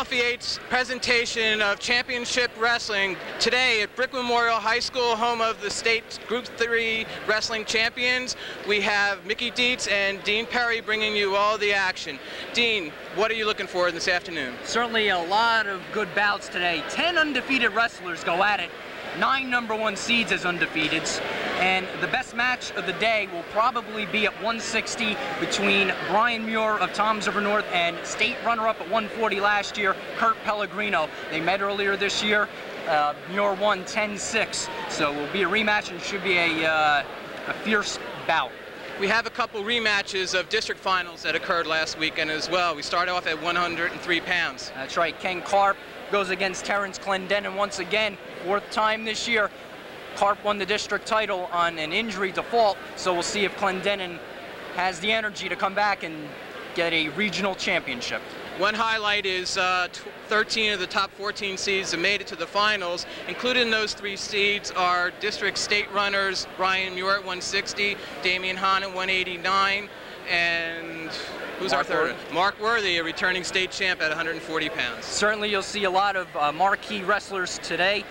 Adelphia 8's presentation of championship wrestling today at Brick Memorial High School, home of the state Group 3 wrestling champions. We have Mickey Dietz and Dean Perry bringing you all the action. Dean, what are you looking for this afternoon? Certainly a lot of good bouts today. 10 undefeated wrestlers go at it. 9 #1 seeds as undefeateds. And the best match of the day will probably be at 160 between Brian Muir of Toms River North and state runner-up at 140 last year, Kurt Pellegrino. They met earlier this year. Muir won 10-6. So it will be a rematch and should be a fierce bout. We have a couple rematches of district finals that occurred last weekend as well. We start off at 103 pounds. That's right. Ken Karp goes against Terrence Clendenin once again, 4th time this year. Karp won the district title on an injury default, so we'll see if Clendenin has the energy to come back and get a regional championship. One highlight is 13 of the top 14 seeds have made it to the finals. Included in those 3 seeds are district state runners Brian Muir at 160, Damian Hahn at 189, and who's our third? Mark Worthy, a returning state champ at 140 pounds. Certainly you'll see a lot of marquee wrestlers today.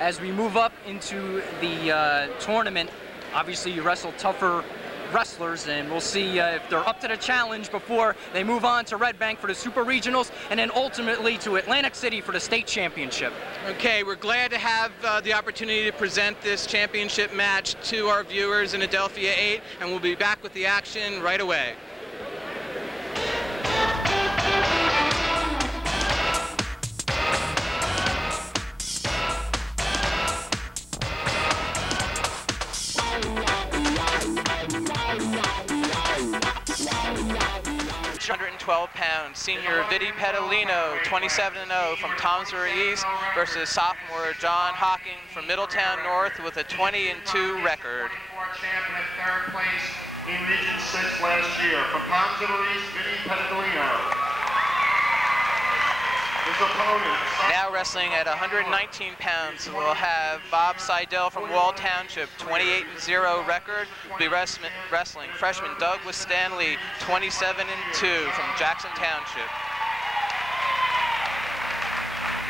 As we move up into the tournament, obviously you wrestle tougher wrestlers, and we'll see if they're up to the challenge before they move on to Red Bank for the Super Regionals, and then ultimately to Atlantic City for the state championship. Okay, we're glad to have the opportunity to present this championship match to our viewers in Adelphia 8, and we'll be back with the action right away. £112, senior Vidi Pedalino, 27-0 from Toms River East versus sophomore John Hocking from Middletown North with a 20-2 record. Champion at 3rd place in Region 6 last year from Toms River East, Vidi Pedalino. His opponent. Now wrestling at 119 pounds, we'll have Bob Seidel from Wall Township, 28-0 record. We'll be wrestling freshman Doug Stanley, 27-2 from Jackson Township.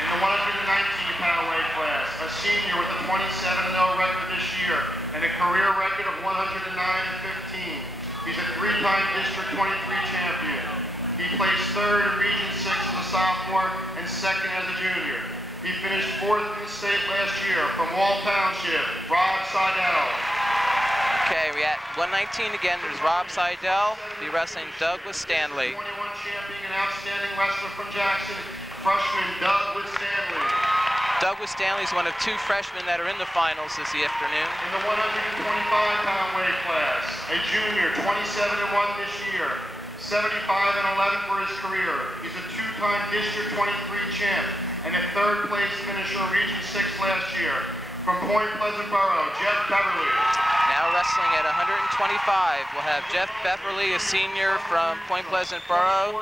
In the 119-pound weight class, a senior with a 27-0 record this year and a career record of 109-15. He's a 3-time District 23 champion. He placed 3rd in Region 6 as a sophomore and 2nd as a junior. He finished 4th in the state last year from Wall Township, Rob Seidel. Okay, we at 119 again. There's Rob Seidel. Be wrestling Douglas Stanley. 21 champion and outstanding wrestler from Jackson, freshman Douglas Stanley. Douglas Stanley is one of 2 freshmen that are in the finals this afternoon. In the 125-pound weight class, a junior, 27-1 this year. 75-11 for his career. He's a 2-time District 23 champ and a 3rd place finisher in Region 6 last year. From Point Pleasant Borough, Jeff Beverly. Now wrestling at 125, we'll have Jeff Beverly, a senior from Point Pleasant Borough,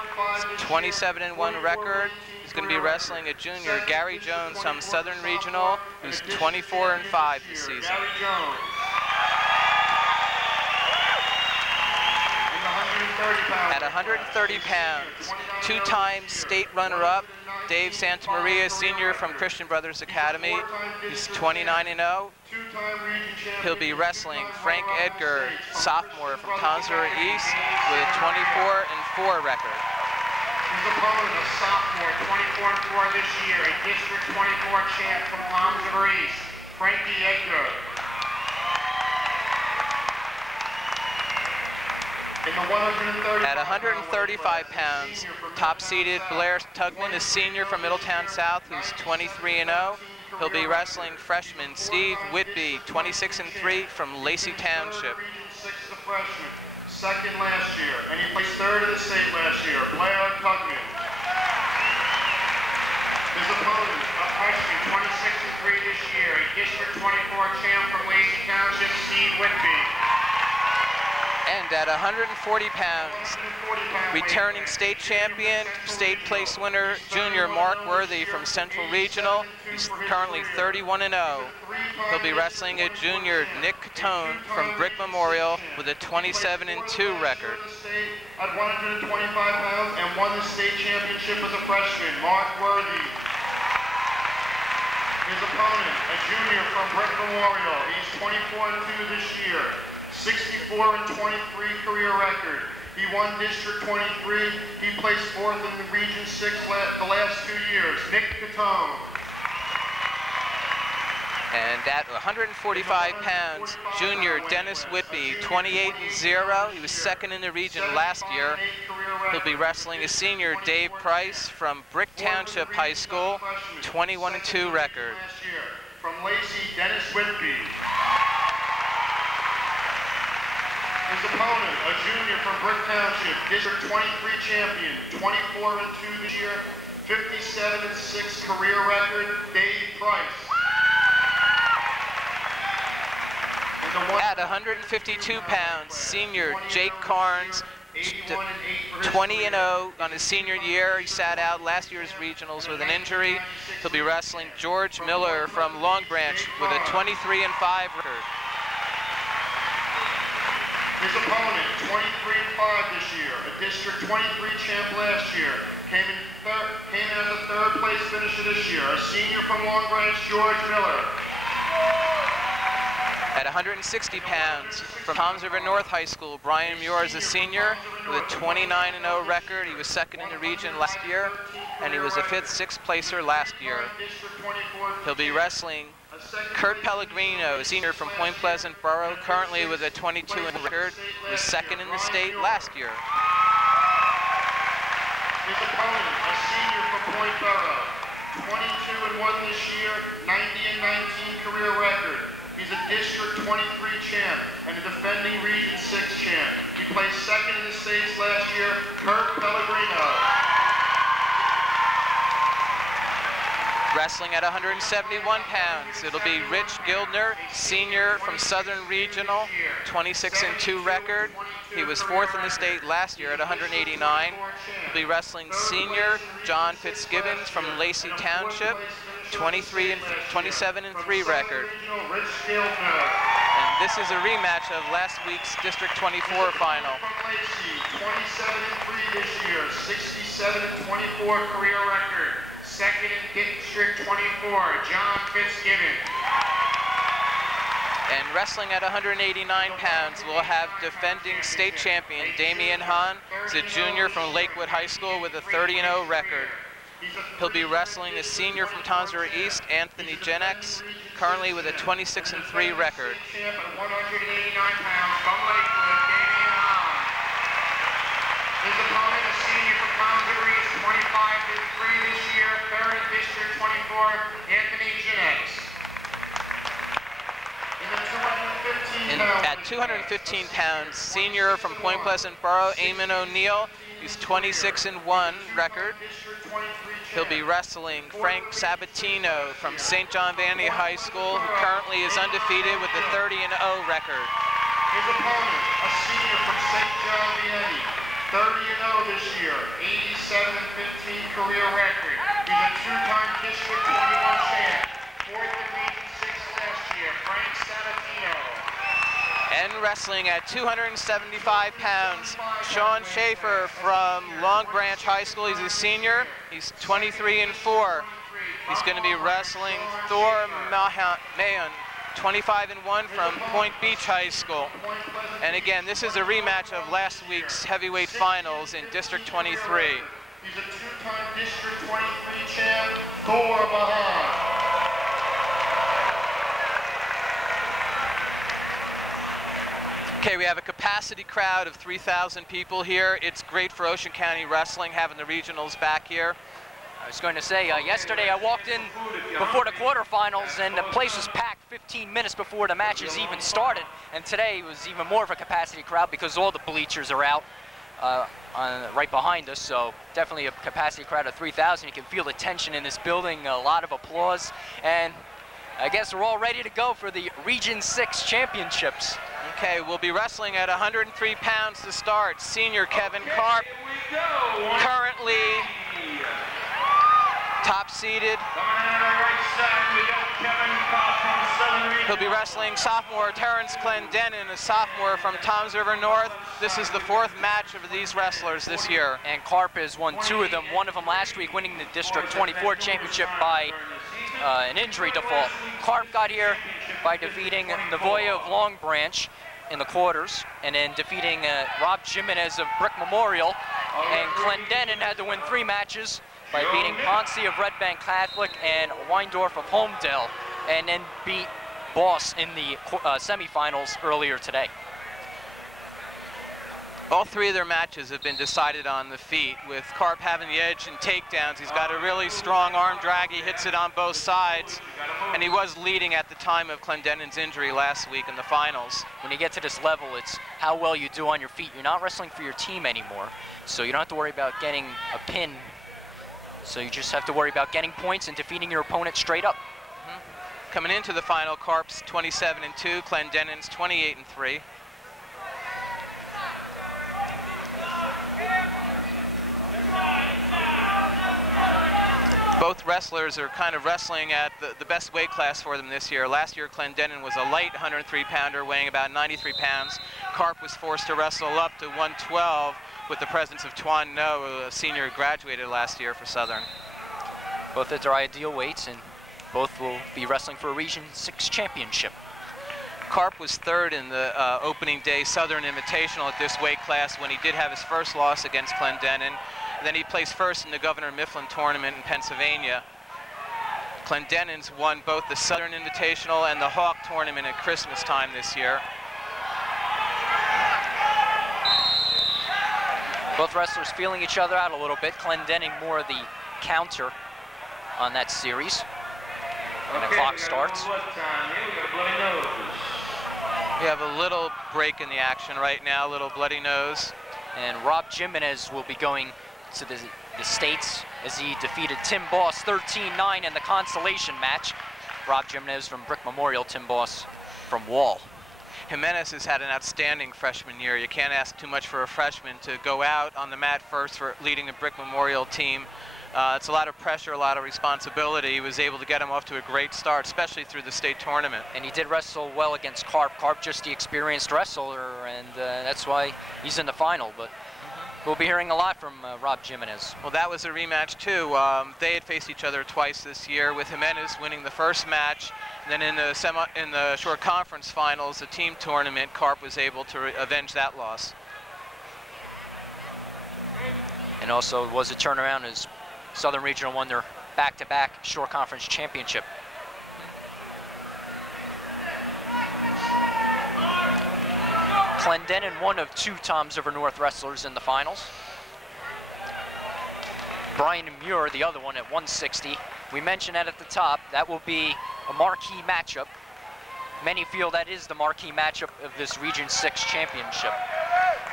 27-1 record. He's going to be wrestling a junior, Gary Jones from Southern Regional, who's 24-5 this season. Gary Jones. At 130 pounds, 2-time state runner-up, Dave Santamaria, senior from Christian Brothers Academy. He's 29-0. He'll be wrestling Frank Edgar, sophomore from Toms River East, with a 24-4 record. His opponent, a sophomore, 24-4 this year, a District 24 champ from Toms River East, Frankie Edgar. At 135 pounds, top-seeded Blair Tugman, a senior from Middletown South, who's 23-0. He'll be wrestling freshman Steve Whitby, 26-3 from Lacey Township. Freshman, 2nd last year, and he placed 3rd in the state last year, Blair Tugman. His opponent, a freshman, 26-3 this year, a District 24 champ from Lacey Township, Steve Whitby. And at 140 pounds, returning state champion, state place winner, junior Mark Worthy from Central Regional. He's currently 31-0. He'll be wrestling a junior Nick Catone from Brick Memorial with a 27-2 record. At 125 pounds and won the state championship as a freshman, Mark Worthy. His opponent, a junior from Brick Memorial. He's 24-2 this year. 64-23 career record. He won District 23. He placed fourth in the Region 6 the last 2 years. Nick Catone. And at 145 pounds, junior Dennis Whitby, 28-0. He was second in the region last year. He'll be wrestling a senior Dave Price from Brick Township High School, 21-2 record. From Lacey, Dennis Whitby. His opponent, a junior from Brick Township, District 23 champion, 24-2 this year, 57-6 career record, Dave Price. At 152 pounds, senior Jake Carnes, 20-0 on his senior year. He sat out last year's regionals with an injury. He'll be wrestling George Miller from Long Branch with a 23-5 record. His opponent, 23-5 this year, a District 23 champ last year, came in as a third place finisher this year, a senior from Long Branch, George Miller. At 160 pounds, from Toms River North High School, Brian Muir is a senior with a 29-0 record. He was second in the region last year, and he was a fifth, sixth placer last year. He'll be wrestling Kurt Pellegrino, a senior from Point Pleasant Borough, currently with a 22 record, was second in the state last year. His opponent, a senior from Point Borough, 22-1 this year, 90-19 career record. He's a District 23 champ and a defending Region 6 champ. He placed second in the States last year, Kurt Pellegrino. Wrestling at 171 pounds, it'll be Rich Gildner, senior from Southern Regional, 26-2 record. He was fourth in the state last year at 189. He'll be wrestling senior John Fitzgibbons from Lacey Township, 27-3 record. And this is a rematch of last week's District 24 final. 27-3 this year, 67-24 career record. Second in District 24, John Fitzgibbon. And wrestling at 189 pounds, we'll have defending state champion Damian Hahn. He's a junior from Lakewood High School with a 30-0 record. He'll be wrestling a senior from Toms River East, Anthony Genex, currently with a 26-3 record. Champ at 189 pounds from Lakewood, Damian Hahn. His opponent, a senior from Toms River East, 25-3 this year, third in District 24, Anthony Genex. At 215 pounds, senior from Point Pleasant Borough, Eamon O'Neill. He's 26-1 record. He'll be wrestling Frank Sabatino from St. John Vianney High School, who currently is undefeated with a 30-0 record. His opponent, a senior from St. John Vianney, 30-0 this year, 87-15 career record. He's a two-time District 21 champ, fourth in Region 6 last year, Frank Sabatino. And wrestling at 275 pounds, Sean Schaefer from Long Branch High School. He's a senior. He's 23-4. He's going to be wrestling Thor Mahon, 25-1 from Point Beach High School. And again, this is a rematch of last week's heavyweight finals in District 23. He's a two-time District 23 champ, Thor Mahon. Okay, we have a capacity crowd of 3,000 people here. It's great for Ocean County Wrestling having the regionals back here. I was going to say, yesterday I walked in before the quarterfinals and the place was packed 15 minutes before the matches even started. And today it was even more of a capacity crowd because all the bleachers are out right behind us. So definitely a capacity crowd of 3,000. You can feel the tension in this building, a lot of applause. And I guess we're all ready to go for the Region 6 championships. Okay, we'll be wrestling at 103 pounds to start. Senior Kevin Karp, currently top seeded. He'll be wrestling sophomore Terrence Clendenin, a sophomore from Toms River North. This is the fourth match of these wrestlers this year. And Karp has won two of them, one of them last week, winning the District 24 championship by an injury default. Karp got here by defeating Navoya of Long Branch in the quarters, and then defeating Rob Jimenez of Brick Memorial. And Clendenin had to win 3 matches by beating Ponce of Red Bank Catholic and Weindorf of Homedale, and then beat Boss in the semifinals earlier today. All 3 of their matches have been decided on the feet, with Karp having the edge in takedowns. He's got a really strong arm drag. He hits it on both sides, and he was leading at the time of Clendenin's injury last week in the finals. When you get to this level, it's how well you do on your feet. You're not wrestling for your team anymore, so you don't have to worry about getting a pin. So you just have to worry about getting points and defeating your opponent straight up. Coming into the final, Karp's 27-2, Clendenin's 28-3. Both wrestlers are kind of wrestling at the best weight class for them this year. Last year, Clendenin was a light 103-pounder weighing about 93 pounds. Karp was forced to wrestle up to 112 with the presence of Tuan No, a senior who graduated last year for Southern. Both at their ideal weights, and both will be wrestling for a Region 6 championship. Karp was 3rd in the opening day Southern Invitational at this weight class when he did have his first loss against Clendenin. Then he placed 1st in the Governor Mifflin tournament in Pennsylvania. Clendenin's won both the Southern Invitational and the Hawk tournament at Christmas time this year. Both wrestlers feeling each other out a little bit. Clendenin more the counter on that series. And the clock starts. We have a little break in the action right now, a little bloody nose. And Rob Jimenez will be going to the States as he defeated Tim Boss 13-9 in the consolation match. Rob Jimenez from Brick Memorial, Tim Boss from Wall. Jimenez has had an outstanding freshman year. You can't ask too much for a freshman to go out on the mat first for leading the Brick Memorial team. It's a lot of pressure, a lot of responsibility. He was able to get him off to a great start, especially through the state tournament. And he did wrestle well against Karp. Karp just the experienced wrestler, and that's why he's in the final. But we'll be hearing a lot from Rob Jimenez. Well, that was a rematch too. They had faced each other twice this year, with Jimenez winning the first match. And then in the short conference finals, the team tournament, Karp was able to avenge that loss. And also it was a turnaround as Southern Regional won their back-to-back short conference championship. Clendenin, one of 2 Toms River North wrestlers in the finals. Brian Muir, the other one, at 160. We mentioned that at the top. That will be a marquee matchup. Many feel that is the marquee matchup of this Region 6 championship.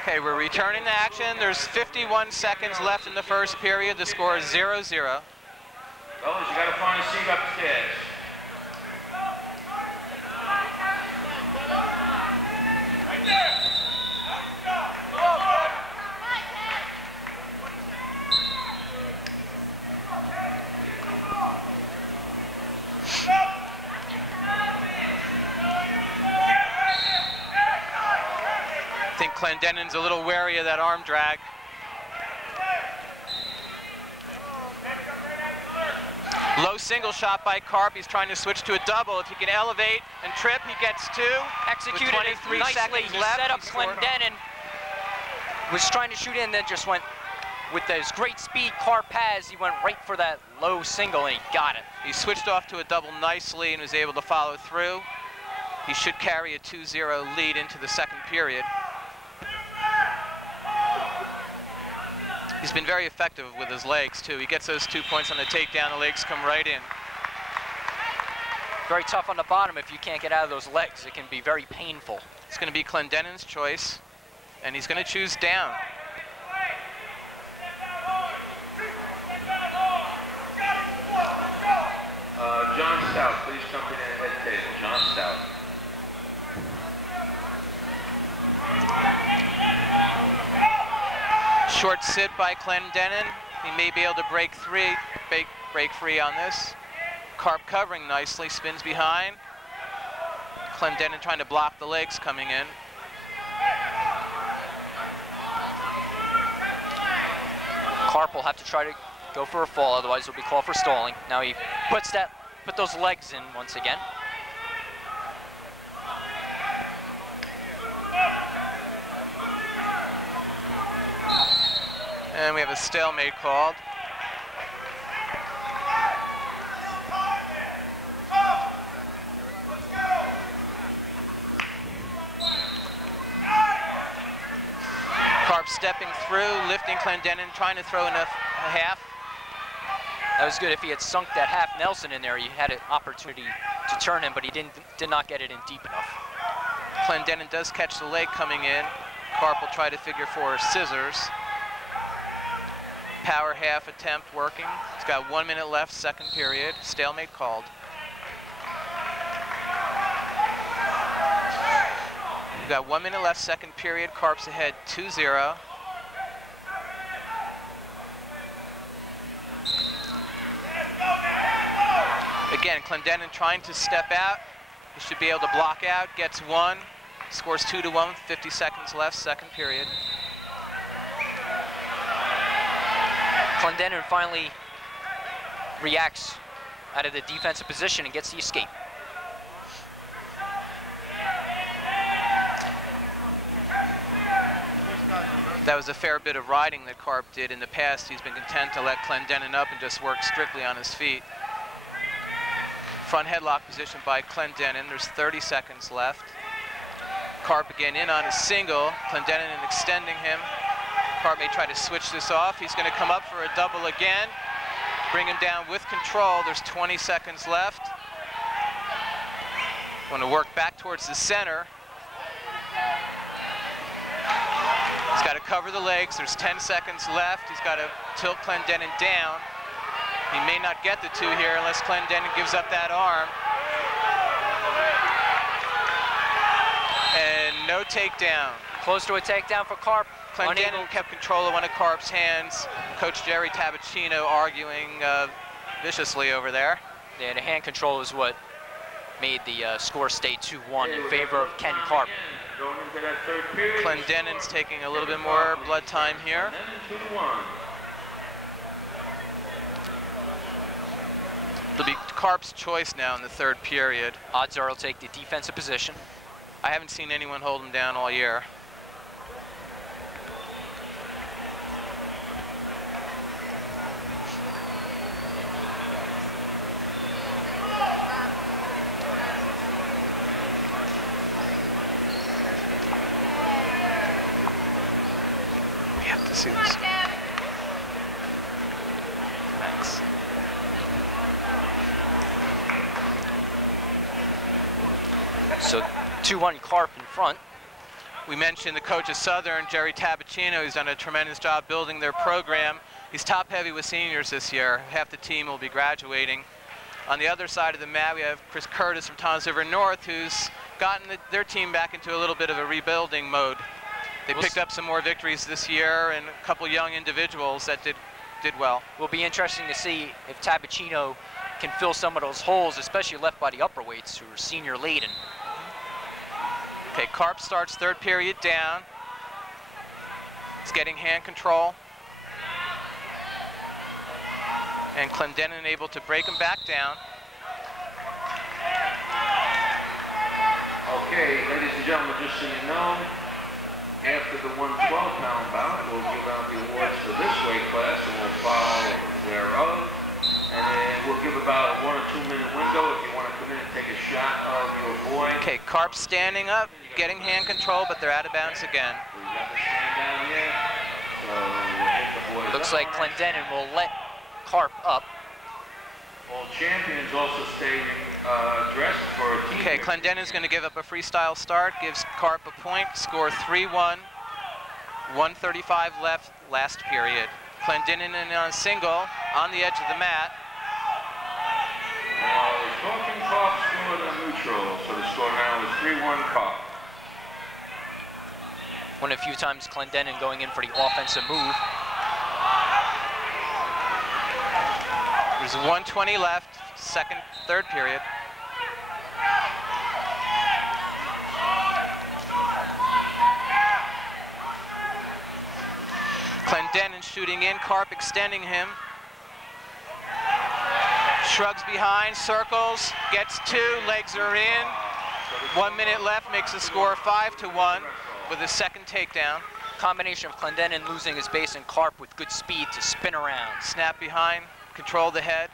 Okay, we're returning to action. There's 51 seconds left in the first period. The score is 0-0. Fellas, you gotta find a seat upstairs. I think Clendenin's a little wary of that arm drag. Low single shot by Karp. He's trying to switch to a double. If he can elevate and trip, he gets 2. Executed it nicely. He set up Clendenin. Was trying to shoot in, then just went with his great speed Karp has. He went right for that low single, and he got it. He switched off to a double nicely and was able to follow through. He should carry a 2-0 lead into the second period. He's been very effective with his legs, too. He gets those 2 points on the takedown. The legs come right in. Very tough on the bottom. If you can't get out of those legs, it can be very painful. It's going to be Clendenin's choice, and he's going to choose down. John Stout, please come to the head table. John Stout. Short sit by Clendenin. He may be able to break free on this. Karp covering nicely, spins behind. Clendenin trying to block the legs coming in. Karp will have to try to go for a fall, otherwise he'll be called for stalling. Now he put those legs in once again. And we have a stalemate called. Karp stepping through, lifting Clendenin, trying to throw enough a half. That was good. If he had sunk that half Nelson in there, he had an opportunity to turn him, but he did not get it in deep enough. Clendenin does catch the leg coming in. Karp will try to figure for scissors. Power half attempt working. He's got 1 minute left, second period. Stalemate called. We've got 1 minute left, second period. Karp's ahead 2-0. Again, Clendenin trying to step out. He should be able to block out, gets one. Scores 2-1, 50 seconds left, second period. Clendenin finally reacts out of the defensive position and gets the escape. That was a fair bit of riding that Karp did. In the past, he's been content to let Clendenin up and just work strictly on his feet. Front headlock position by Clendenin. There's 30 seconds left. Karp again in on a single. Clendenin extending him. Karp may try to switch this off. He's going to come up for a double again. Bring him down with control. There's 20 seconds left. Want to work back towards the center. He's got to cover the legs. There's 10 seconds left. He's got to tilt Clendenin down. He may not get the two here unless Clendenin gives up that arm. And no takedown. Close to a takedown for Karp. Clendenin kept control of one of Karp's hands. Coach Jerry Tabacino arguing viciously over there. Yeah, the hand control is what made the score stay 2-1 in favor of Ken Karp. Clendenin's taking a little bit more blood time here. It'll be Karp's choice now in the third period. Odds are he'll take the defensive position. I haven't seen anyone hold him down all year. We have to see this. Thanks. So 2-1 Karp in front. We mentioned the coach of Southern, Jerry Tabacino. He's done a tremendous job building their program. He's top heavy with seniors this year. Half the team will be graduating. On the other side of the mat, we have Chris Curtis from Toms River North, who's gotten their team back into a little bit of a rebuilding mode. They picked up some more victories this year and a couple young individuals that did well. Will be interesting to see if Tabacino can fill some of those holes, especially left by the upper weights who are senior laden. Okay, Karp starts third period down. He's getting hand control. And Clendenin able to break him back down. Okay, ladies and gentlemen, just so you know, after the 112-pound bout, we'll give out the awards for this weight class, and we'll follow thereof. And then we'll give about a 1 or 2 minute window if you want to come in and take a shot of your boy. Okay, Karp standing up, getting hand control, but they're out of bounds again. We got the stand down here, so we'll hit the boys. Looks like Clendenin will let Karp up. All champions also stay dressed for a team. Okay, Clendenin's going to give up a freestyle start, gives Karp a point, score 3-1, 1:35 left, last period. Clendenin in on a single, on the edge of the mat. Now, Talking Karp scored a neutral, so the score now is 3-1 Karp. Won a few times Clendenin going in for the offensive move. There's 1:20 left, third period. Clendenin shooting in, Karp extending him. Shrugs behind, circles, gets two, legs are in. 1 minute left, makes the score 5-1 with a second takedown. Combination of Clendenin losing his base and Karp with good speed to spin around. Snap behind, control the head.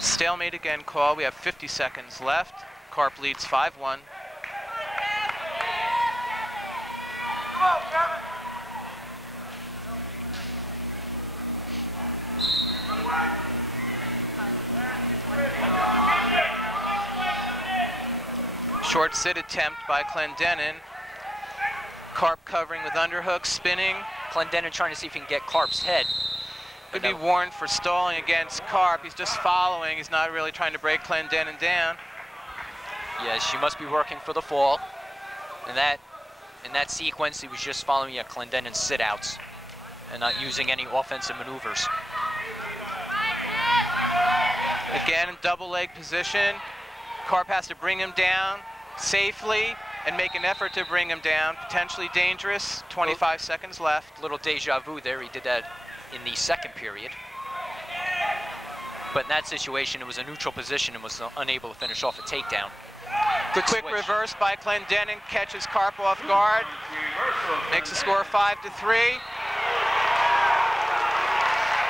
Stalemate again call. We have 50 seconds left. Karp leads 5-1. Short sit attempt by Clendenin. Karp covering with underhooks, spinning. Clendenin trying to see if he can get Karp's head. Could be warned for stalling against Karp. He's just following. He's not really trying to break Clendenin down. Yes, she must be working for the fall. In that sequence, he was just following Clendenin's sit-outs and not using any offensive maneuvers. Again, in double leg position. Karp has to bring him down safely and make an effort to bring him down. Potentially dangerous. 25 seconds left. Little deja vu there. He did that in the second period. But in that situation, it was a neutral position and was unable to finish off a takedown. Good quick switch. Reverse by Clendenin, catches Karp off guard. Makes the score 5-3.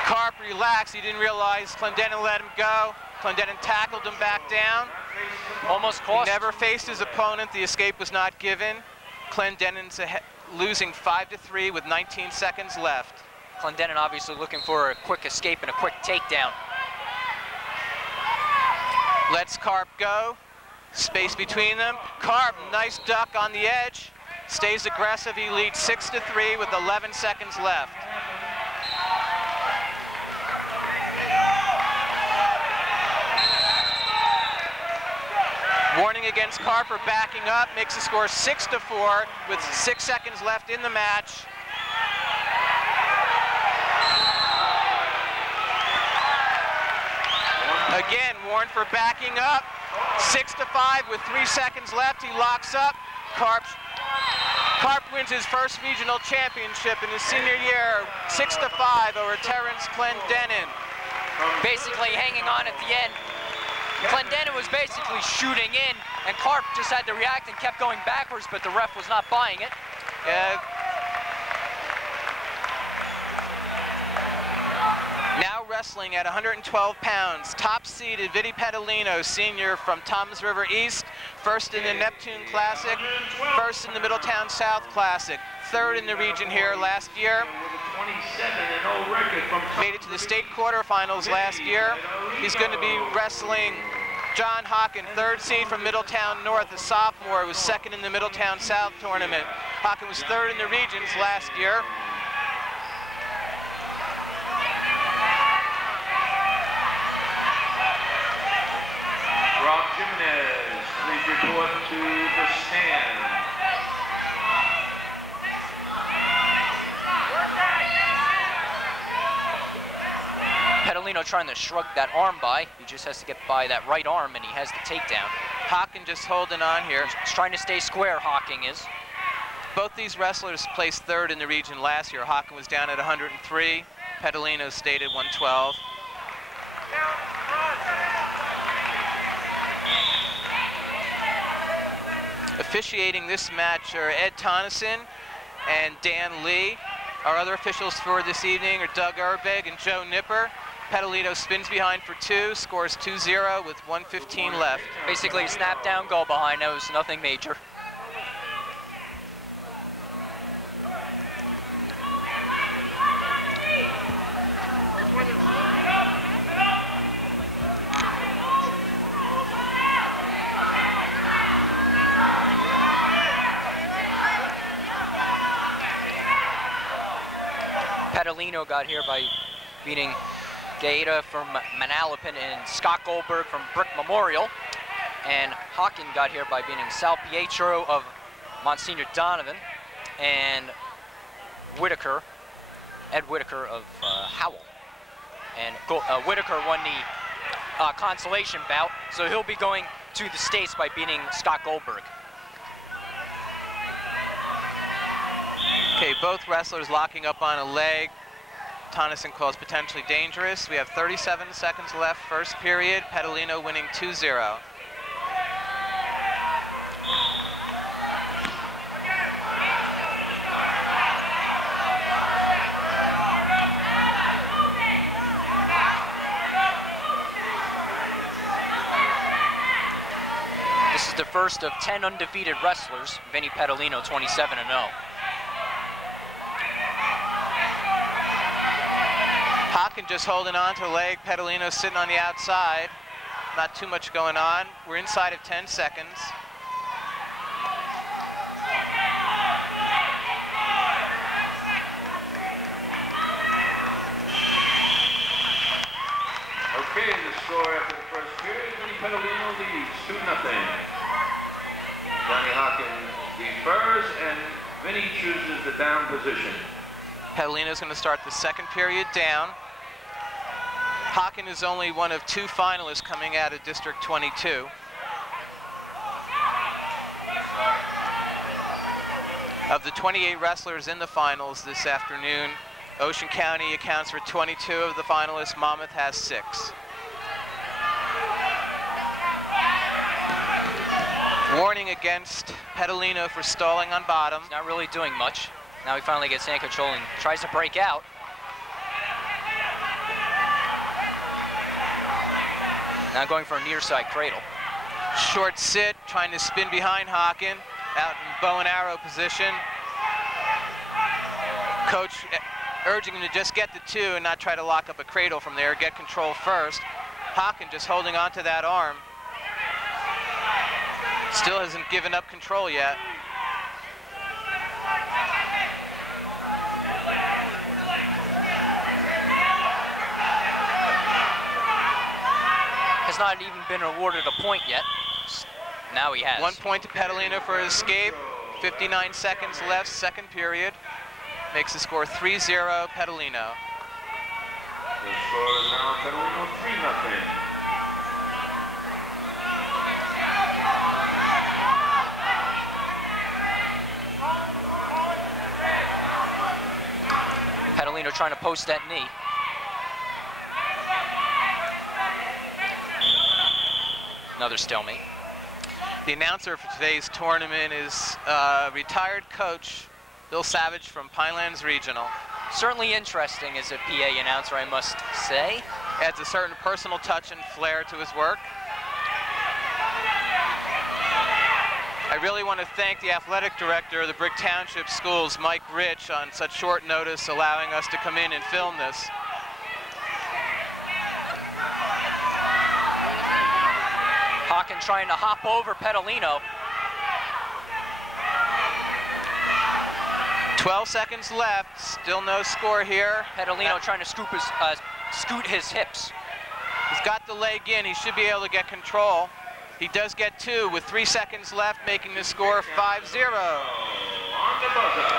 Karp relaxed. He didn't realize Clendenin let him go. Clendenin tackled him back down. Almost cost. He never faced his opponent. The escape was not given. Clendenin's losing 5-3 with 19 seconds left. Clendenin obviously looking for a quick escape and a quick takedown. Lets Karp go. Space between them. Karp, nice duck on the edge. Stays aggressive. He leads 6-3 with 11 seconds left. Warning against Karp for backing up, makes the score 6-4 with 6 seconds left in the match. Again, warned for backing up. 6-5 with 3 seconds left. He locks up. Karp wins his first regional championship in his senior year, 6-5 over Terence Clendenin. Basically hanging on at the end. Clendenin was basically shooting in, and Karp just had to react and kept going backwards, but the ref was not buying it. Yeah. Now wrestling at 112 pounds, top-seeded Vinny Petalino, senior from Toms River East, first in the Neptune Classic, first in the Middletown South Classic, third in the region here last year. Made it to the state quarterfinals last year. He's going to be wrestling John Hawken, third seed from Middletown North, a sophomore who was second in the Middletown South tournament. Hawken was third in the regions last year. Rob Jimenez, please report to the stand. Petalino trying to shrug that arm by. He just has to get by that right arm, and he has the takedown. Hawken just holding on here. He's trying to stay square, Hawking is. Both these wrestlers placed third in the region last year. Hawken was down at 103. Petalino stayed at 112. Officiating this match are Ed Tonneson and Dan Lee. Our other officials for this evening are Doug Erbeg and Joe Nipper. Petalino spins behind for 2, scores 2-0 with 1:15 left. Basically a snap down, go behind. That was nothing major. Petalino got here by beating Gaeta from Manalapan and Scott Goldberg from Brick Memorial. And Hawken got here by beating Sal Pietro of Monsignor Donovan and Whitaker, Ed Whitaker of Howell. And Whitaker won the consolation bout, so he'll be going to the States by beating Scott Goldberg. Okay, both wrestlers locking up on a leg. Tonneson calls potentially dangerous. We have 37 seconds left, first period. Petalino winning 2-0. This is the first of 10 undefeated wrestlers. Vinny Petalino, 27-0. Hawken just holding on to the leg. Petalino sitting on the outside. Not too much going on. We're inside of 10 seconds. Okay, the score after the first period, Vinny Petalino leads 2-0. Johnny Hawken defers, and Vinny chooses the down position. Petalino's going to start the second period down. Hawken is only one of 2 finalists coming out of District 22. Of the 28 wrestlers in the finals this afternoon, Ocean County accounts for 22 of the finalists. Monmouth has 6. Warning against Petalino for stalling on bottom. He's not really doing much. Now he finally gets hand control and tries to break out. Now going for a near side cradle. Short sit, trying to spin behind Hawken, out in bow and arrow position. Coach urging him to just get the 2 and not try to lock up a cradle from there, get control first. Hawken just holding on to that arm. Still hasn't given up control yet. Has not even been awarded a point yet. Now he has. 1 point to Petalino for his escape. 59 seconds left, second period. Makes the score 3-0, Petalino. The score is now Petalino 3-0. Petalino trying to post that knee. Another stalemate. The announcer for today's tournament is retired coach Bill Savage from Pinelands Regional. Certainly interesting as a PA announcer, I must say. Adds a certain personal touch and flair to his work. I really want to thank the athletic director of the Brick Township Schools, Mike Rich, on such short notice, allowing us to come in and film this. Hawken trying to hop over Petalino. 12 seconds left, still no score here. Petalino trying to scoot his hips. He's got the leg in, he should be able to get control. He does get 2 with 3 seconds left, making the score 5-0. On the buzzer.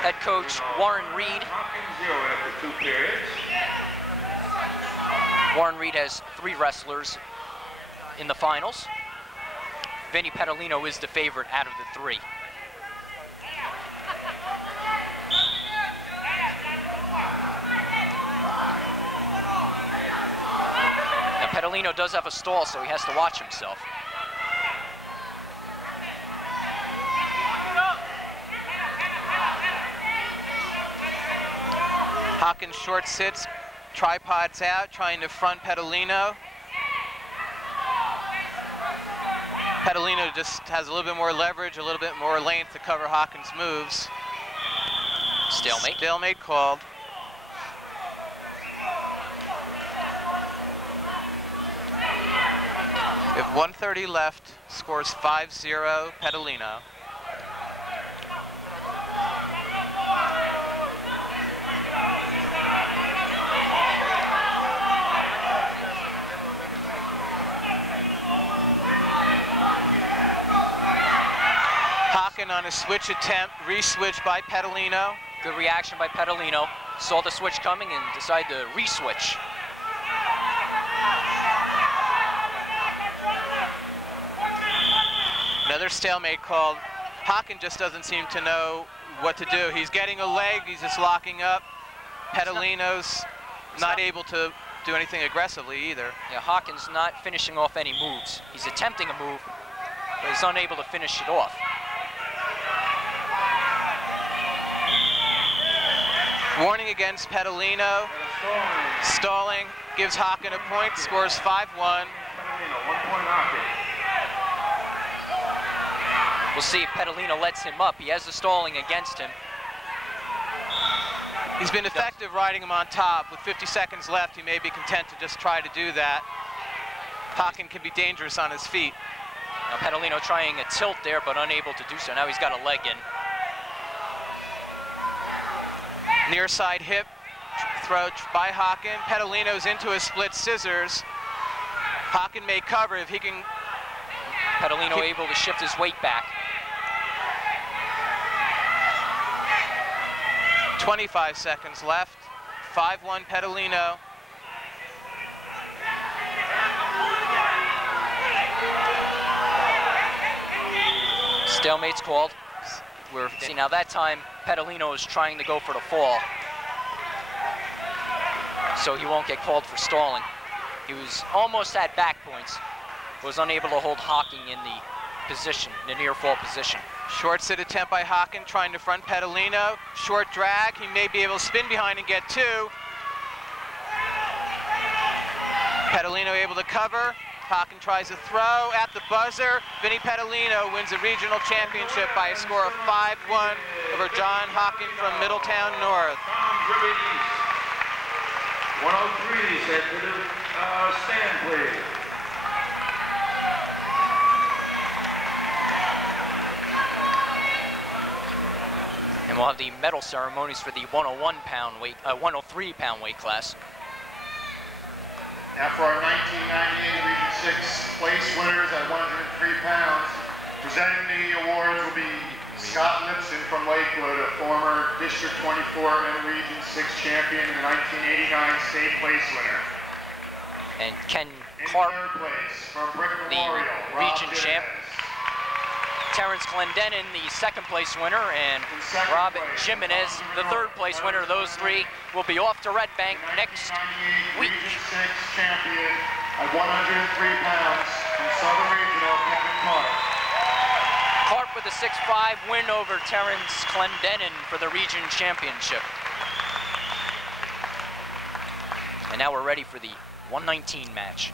Head coach Warren Reed. Hawken 0 after 2 periods. Warren Reed has 3 wrestlers in the finals. Vinny Petalino is the favorite out of the 3. Now Petalino does have a stall, so he has to watch himself. Hawken short sits, tripods out, trying to front Petalino. Petalino just has a little bit more leverage, a little bit more length to cover Hawken's moves. Stalemate. Stalemate called. We have 1:30 left, scores 5-0, Petalino. Hawken on a switch attempt, re-switch by Petalino. Good reaction by Petalino. Saw the switch coming and decided to re-switch. Another stalemate called. Hawken just doesn't seem to know what to do. He's getting a leg, he's just locking up. Petalino's not able to do anything aggressively either. Yeah, Hawken's not finishing off any moves. He's attempting a move, but he's unable to finish it off. Warning against Petalino. Stalling gives Hawken a point, scores 5-1. 1 point Hawken. We'll see if Petalino lets him up. He has the stalling against him. He's been effective riding him on top. With 50 seconds left, he may be content to just try to do that. Hawken can be dangerous on his feet. Now Petalino trying a tilt there, but unable to do so. Now he's got a leg in. Near side hip throw by Hawken. Petalino's into a split scissors. Hawken may cover if he can. Petalino able to shift his weight back. 25 seconds left. 5-1 Petalino. Stalemate's called. See, now that time, Petalino is trying to go for the fall. So he won't get called for stalling. He was almost at back points, was unable to hold Hawken in the position, the near fall position. Short sit attempt by Hawken, trying to front Petalino. Short drag, he may be able to spin behind and get two. Petalino able to cover. Hawken tries a throw at the buzzer. Vinny Petalino wins the regional championship by a score of 5-1 over John Hawken from Middletown North. 103 set to the stand, please. And we'll have the medal ceremonies for the 103-pound weight class. Now for our 1998 Region 6 place winners at 103 pounds, presenting the awards will be Scott Lipson from Lakewood, a former District 24 and Region 6 champion and the 1989 state place winner. And Ken In Karp, third place from Brick the Memorial, region Rob champ. Jimenez. Terrence Glendenin, the second place winner, and Rob Jimenez, the third place winner. Those three will be off to Red Bank next week. Region 6 champion at 103 pounds from Southern Regional, Kevin Karp. Karp with a 6-5 win over Terrence Glendenin for the region championship. And now we're ready for the 119 match.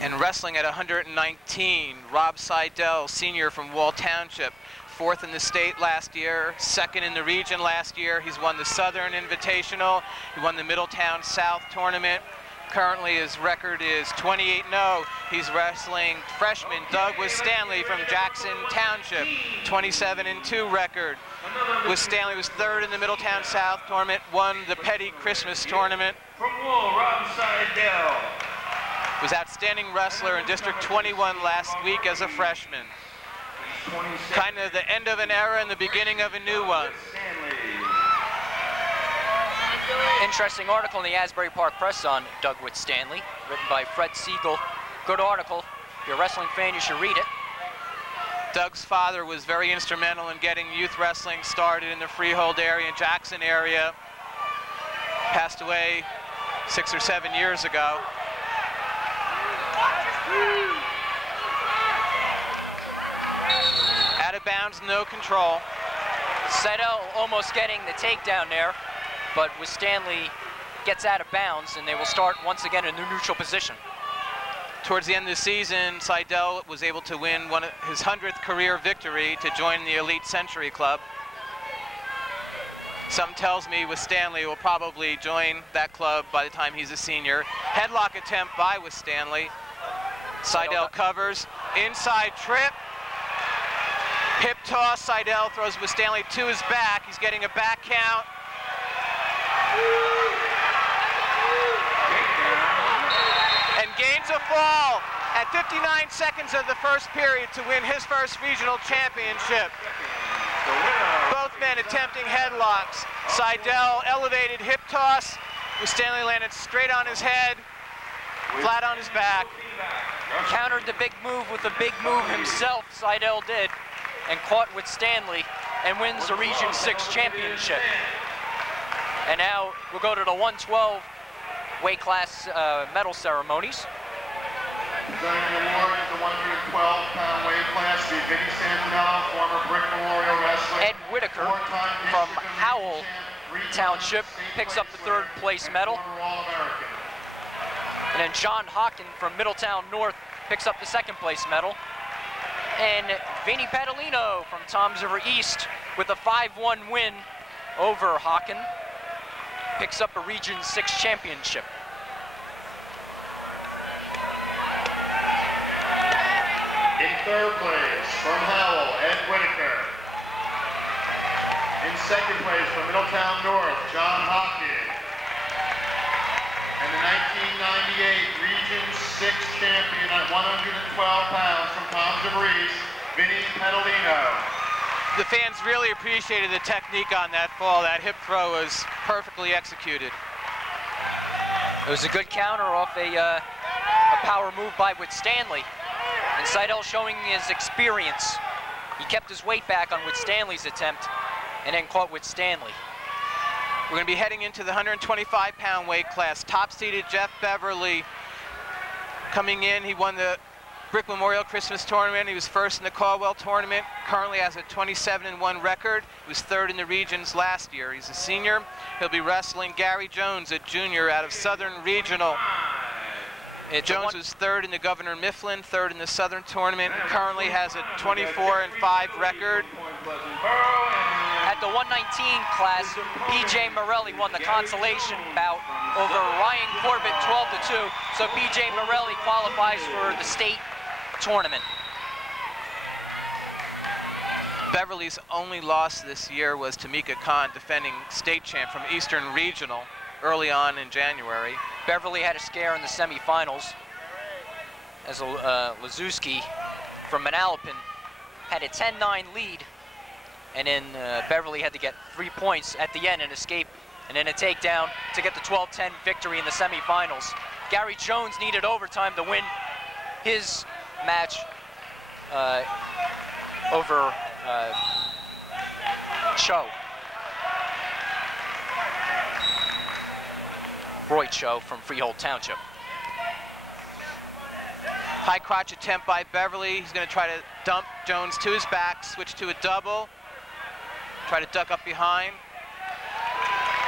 And wrestling at 119, Rob Seidel, senior from Wall Township, 4th in the state last year, 2nd in the region last year. He's won the Southern Invitational. He won the Middletown South Tournament. Currently his record is 28-0. He's wrestling freshman Doug Stanley from Jackson Township, 27-2 record. Stanley was 3rd in the Middletown South Tournament, won the Petty Christmas Tournament. From Wall, Rob Seidel. Was outstanding wrestler in District 21 last week as a freshman. Kind of the end of an era and the beginning of a new one. Interesting article in the Asbury Park Press on Doug Stanley, written by Fred Siegel. Good article. If you're a wrestling fan, you should read it. Doug's father was very instrumental in getting youth wrestling started in the Freehold area and Jackson area. Passed away 6 or 7 years ago. Out of bounds, no control. Seidel almost getting the takedown there, but Stanley gets out of bounds, and they will start once again in a neutral position. Towards the end of the season, Seidel was able to win his 100th career victory to join the Elite Century Club. Something tells me Stanley will probably join that club by the time he's a senior. Headlock attempt by Stanley. Seidel covers, inside trip, hip toss. Seidel throws Stanley to his back. He's getting a back count. And gains a fall at 59 seconds of the first period to win his first regional championship. Both men attempting headlocks. Seidel elevated hip toss. Stanley landed straight on his head, flat on his back. Countered the big move with a big move himself, Seidel did, and caught with Stanley and wins the Region 6 championship. And now we'll go to the 112 weight class medal ceremonies. Presenting the award is the 112-pound weight class, the Vinny Santinello, former Brick Memorial wrestler. Ed Whitaker from Howell Township picks up the third place medal. And then John Hawken from Middletown North picks up the second place medal. And Vinny Padalino from Toms River East with a 5-1 win over Hawken picks up a Region 6 championship. In third place from Howell, Ed Whitaker. In second place from Middletown North, John Hawken. And the 1998 Region 6 champion at 112 pounds from Toms River East, Vinny Padalino. The fans really appreciated the technique on that fall. That hip throw was perfectly executed. It was a good counter off a power move by Whit Stanley. And Seidel showing his experience. He kept his weight back on Whit Stanley's attempt and then caught Whit Stanley. We're going to be heading into the 125-pound weight class. Top-seeded Jeff Beverly coming in. He won the Brick Memorial Christmas Tournament. He was first in the Caldwell Tournament. Currently has a 27-1 record. He was third in the regions last year. He's a senior. He'll be wrestling Gary Jones, a junior out of Southern Regional. Jones was third in the Governor Mifflin, third in the Southern Tournament, and currently has a 24-5 record. At the 119 class, PJ Morelli won the consolation bout over Ryan Corbett 12-2, so PJ Morelli qualifies for the state tournament. Beverly's only loss this year was Tamika Khan, defending state champ from Eastern Regional early on in January. Beverly had a scare in the semifinals as Lazewski from Manalapan had a 10-9 lead, and then Beverly had to get 3 points at the end and escape, and then a takedown to get the 12-10 victory in the semifinals. Gary Jones needed overtime to win his match over Cho. Roy Cho from Freehold Township. High crotch attempt by Beverly. He's going to try to dump Jones to his back, switch to a double, try to duck up behind.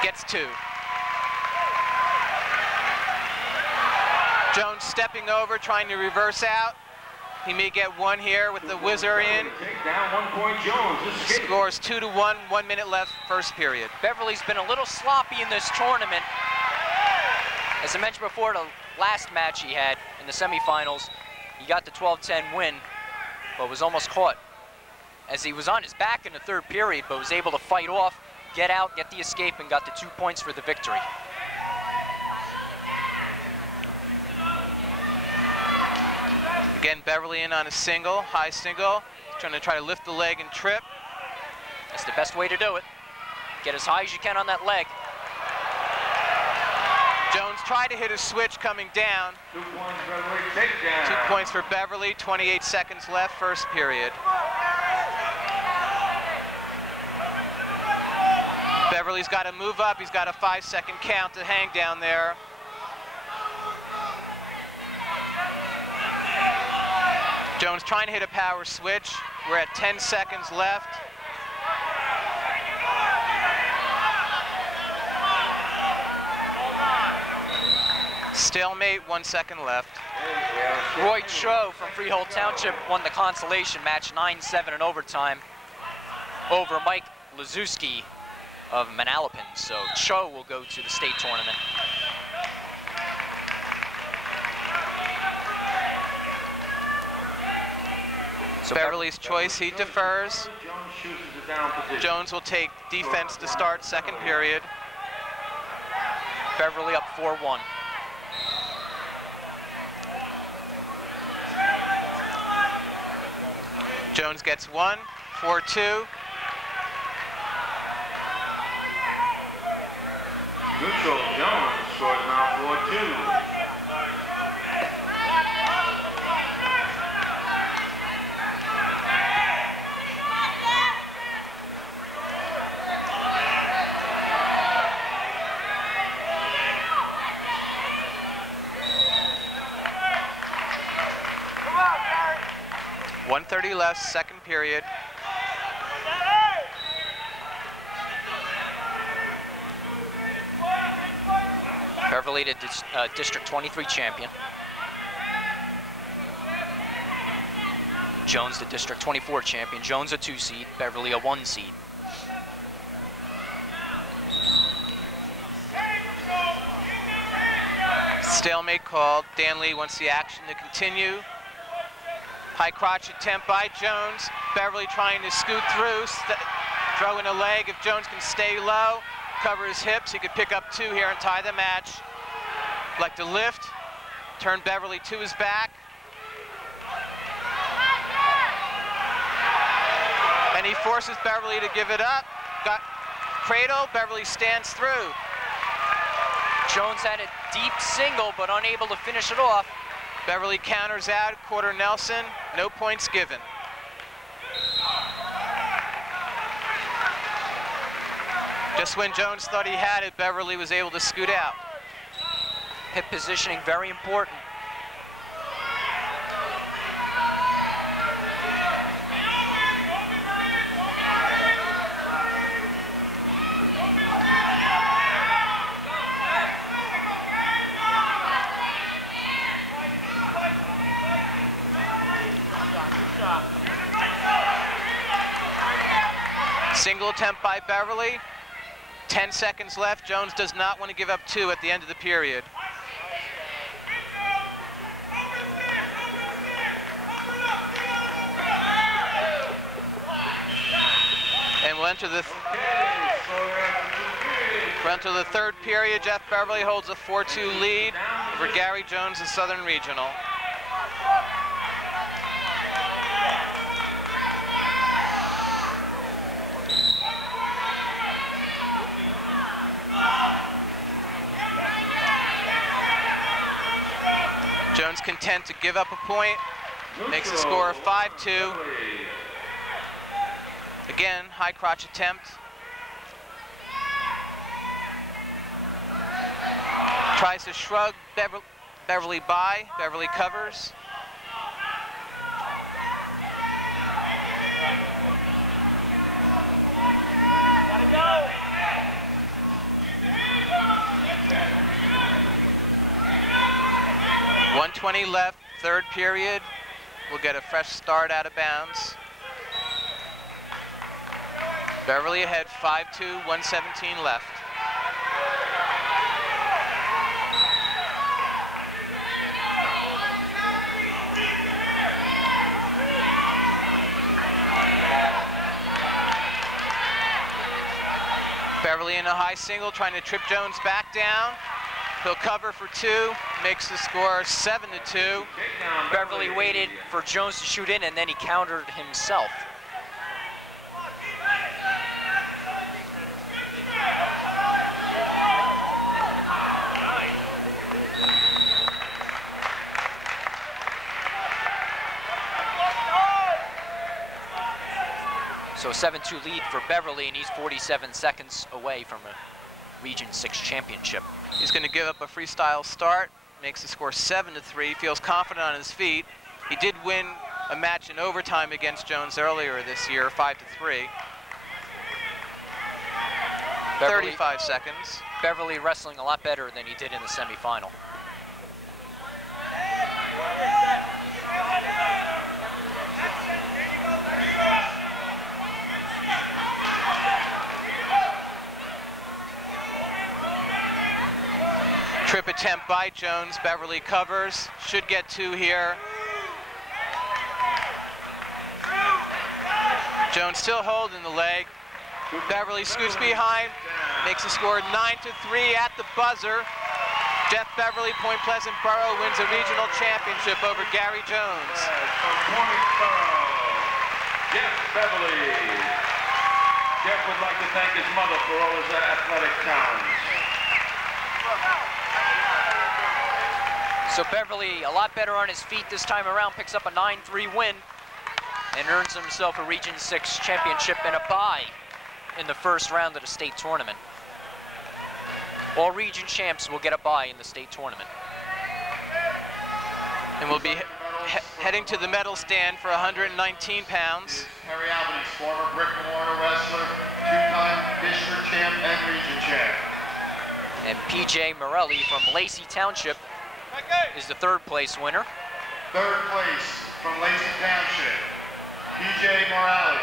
Gets two. Jones stepping over, trying to reverse out. He may get one here with the whizzer in. Down 1 point Jones. Scores 2-1, 1 minute left, first period. Beverly's been a little sloppy in this tournament. As I mentioned before, the last match he had in the semifinals, he got the 12-10 win, but was almost caught as he was on his back in the third period, but was able to fight off, get out, get the escape, and got the 2 points for the victory. Again, Beverly in on a single, high single, trying to lift the leg and trip. That's the best way to do it. Get as high as you can on that leg. Jones tried to hit a switch coming down. 2 points, Beverly, takedown. 2 points for Beverly, 28 seconds left, first period. Beverly's got to move up. He's got a 5-second count to hang down there. Jones trying to hit a power switch. We're at 10 seconds left. Stalemate, 1 second left. Roy Cho from Freehold Township won the consolation match 9-7 in overtime over Mike Lazewski of Manalapan. So Cho will go to the state tournament. So Beverly's choice, he defers. Jones chooses the down position. Jones will take defense to start second period. Beverly up 4-1. Jones gets 1, 4-2. Neutral Jones scores now 4-2. .130 left, second period. Beverly, the District 23 champion. Jones, the District 24 champion. Jones, a 2 seed. Beverly, a 1 seed. Stalemate called. Dan Lee wants the action to continue. High crotch attempt by Jones. Beverly trying to scoot through, throwing a leg. If Jones can stay low, cover his hips, he could pick up 2 here and tie the match. Like to lift, turn Beverly to his back. And he forces Beverly to give it up. Got cradle, Beverly stands through. Jones had a deep single, but unable to finish it off. Beverly counters out, quarter Nelson, no points given. Just when Jones thought he had it, Beverly was able to scoot out. Hip positioning, very important. Single attempt by Beverly. 10 seconds left. Jones does not want to give up 2 at the end of the period. And we'll enter the third period. Jeff Beverly holds a 4-2 lead over Gary Jones in Southern Regional. Jones content to give up a point, makes the score of 5-2. Again, high crotch attempt. Tries to shrug Beverly by, Beverly covers. .120 left, third period. We'll get a fresh start out of bounds. Beverly ahead 5-2, 1:17 left. Beverly in a high single, trying to trip Jones back down. He'll cover for 2, makes the score 7-2. Beverly waited for Jones to shoot in, and then he countered himself. So a 7-2 lead for Beverly, and he's 47 seconds away from a Region 6 championship. He's going to give up a freestyle start, makes the score 7-3, feels confident on his feet. He did win a match in overtime against Jones earlier this year, 5-3. 35 seconds. Beverly wrestling a lot better than he did in the semifinal. Trip attempt by Jones, Beverly covers, should get 2 here. Jones still holding the leg. Beverly scoots behind, makes the score 9-3 at the buzzer. Jeff Beverly, Point Pleasant Borough, wins a regional championship over Gary Jones. Jeff Beverly. Jeff would like to thank his mother for all his athletic talents. So Beverly, a lot better on his feet this time around, picks up a 9-3 win and earns himself a Region 6 championship and a bye in the first round of the state tournament. All region champs will get a bye in the state tournament. And we'll be heading to the medal stand for 119 pounds. Harry Albanese, former brick and mortar wrestler, two-time district champ and region champ. And PJ Morelli from Lacey Township is the third place winner. Third place from Lacey Township, PJ Morelli.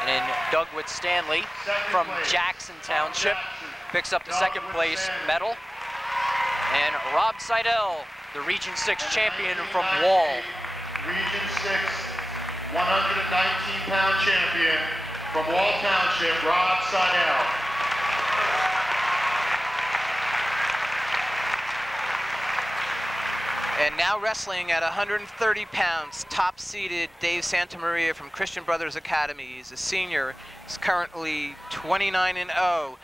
And then Dougwood Stanley from Jackson Township picks up the second place medal. And Rob Seidel, the Region 6 champion from Wall. Region 6, 119-pound champion from Wall Township, Rob Seidel. And now wrestling at 130 pounds, top-seeded Dave Santamaria from Christian Brothers Academy. He's a senior. He's currently 29-0.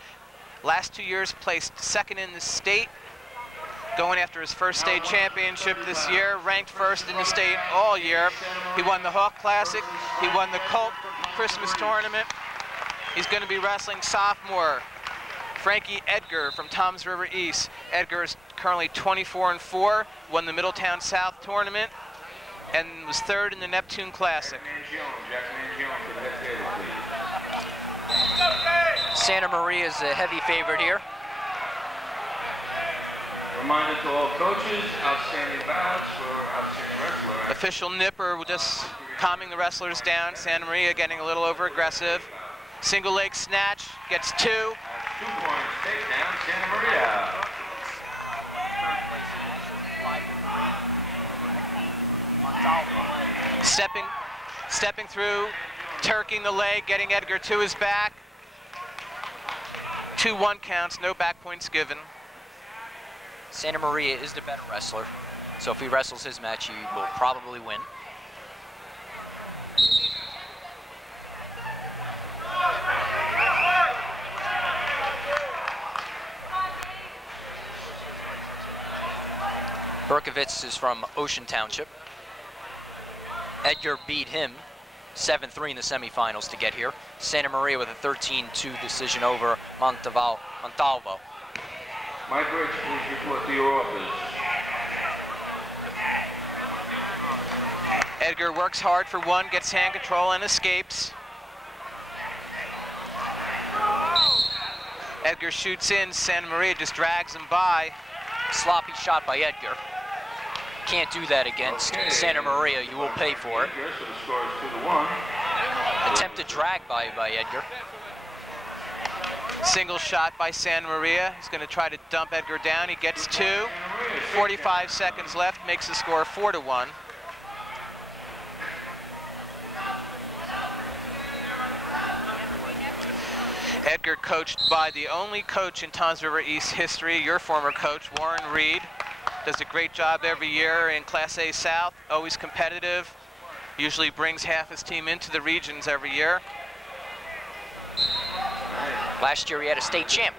Last 2 years placed second in the state, going after his first state championship this year, ranked first in the state all year. He won the Hawk Classic. He won the Colt Christmas Tournament. He's going to be wrestling sophomore Frankie Edgar from Toms River East. Edgar is currently 24-4, won the Middletown South Tournament, and was third in the Neptune Classic. Santa Maria is a heavy favorite here. Reminder to all coaches, outstanding ballots for outstanding wrestler. Official Nipper just calming the wrestlers down. Santa Maria getting a little over aggressive. Single leg snatch, gets 2. 2 points, takedown, Santa Maria. Stepping through, turking the leg, getting Edgar to his back. 2-1 counts, no back points given. Santa Maria is the better wrestler, so if he wrestles his match, he will probably win. Berkovitz is from Ocean Township. Edgar beat him 7-3 in the semifinals to get here. Santa Maria with a 13-2 decision over Montalvo. Mike Rich, please report to your office. Edgar works hard for 1, gets hand control and escapes. Edgar shoots in, Santa Maria just drags him by. Sloppy shot by Edgar. Can't do that against Santa Maria. You will pay for it. So the score is 2-1. Attempted drag by Edgar. Single shot by Santa Maria. He's going to try to dump Edgar down. He gets 2. 45 seconds left, makes the score 4-1. Edgar coached by the only coach in Toms River East history, your former coach, Warren Reed. Does a great job every year in Class A South, always competitive. Usually brings half his team into the regions every year. Last year he had a state champ,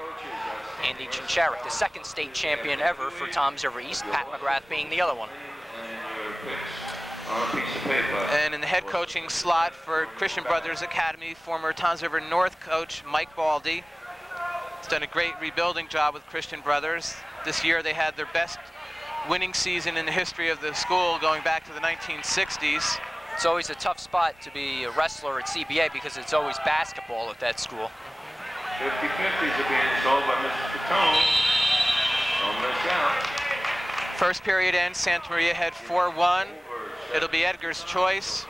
Andy Chincharik, the second state champion ever for Toms River East, Pat McGrath being the other one. And in the head coaching slot for Christian Brothers Academy, former Toms River North coach Mike Baldy. He's done a great rebuilding job with Christian Brothers. This year they had their best winning season in the history of the school going back to the 1960s. It's always a tough spot to be a wrestler at CBA because it's always basketball at that school. 50-50s are being sold by Mr. Fatone. Don't miss out. First period ends, Santa Maria had 4-1. It'll be Edgar's choice.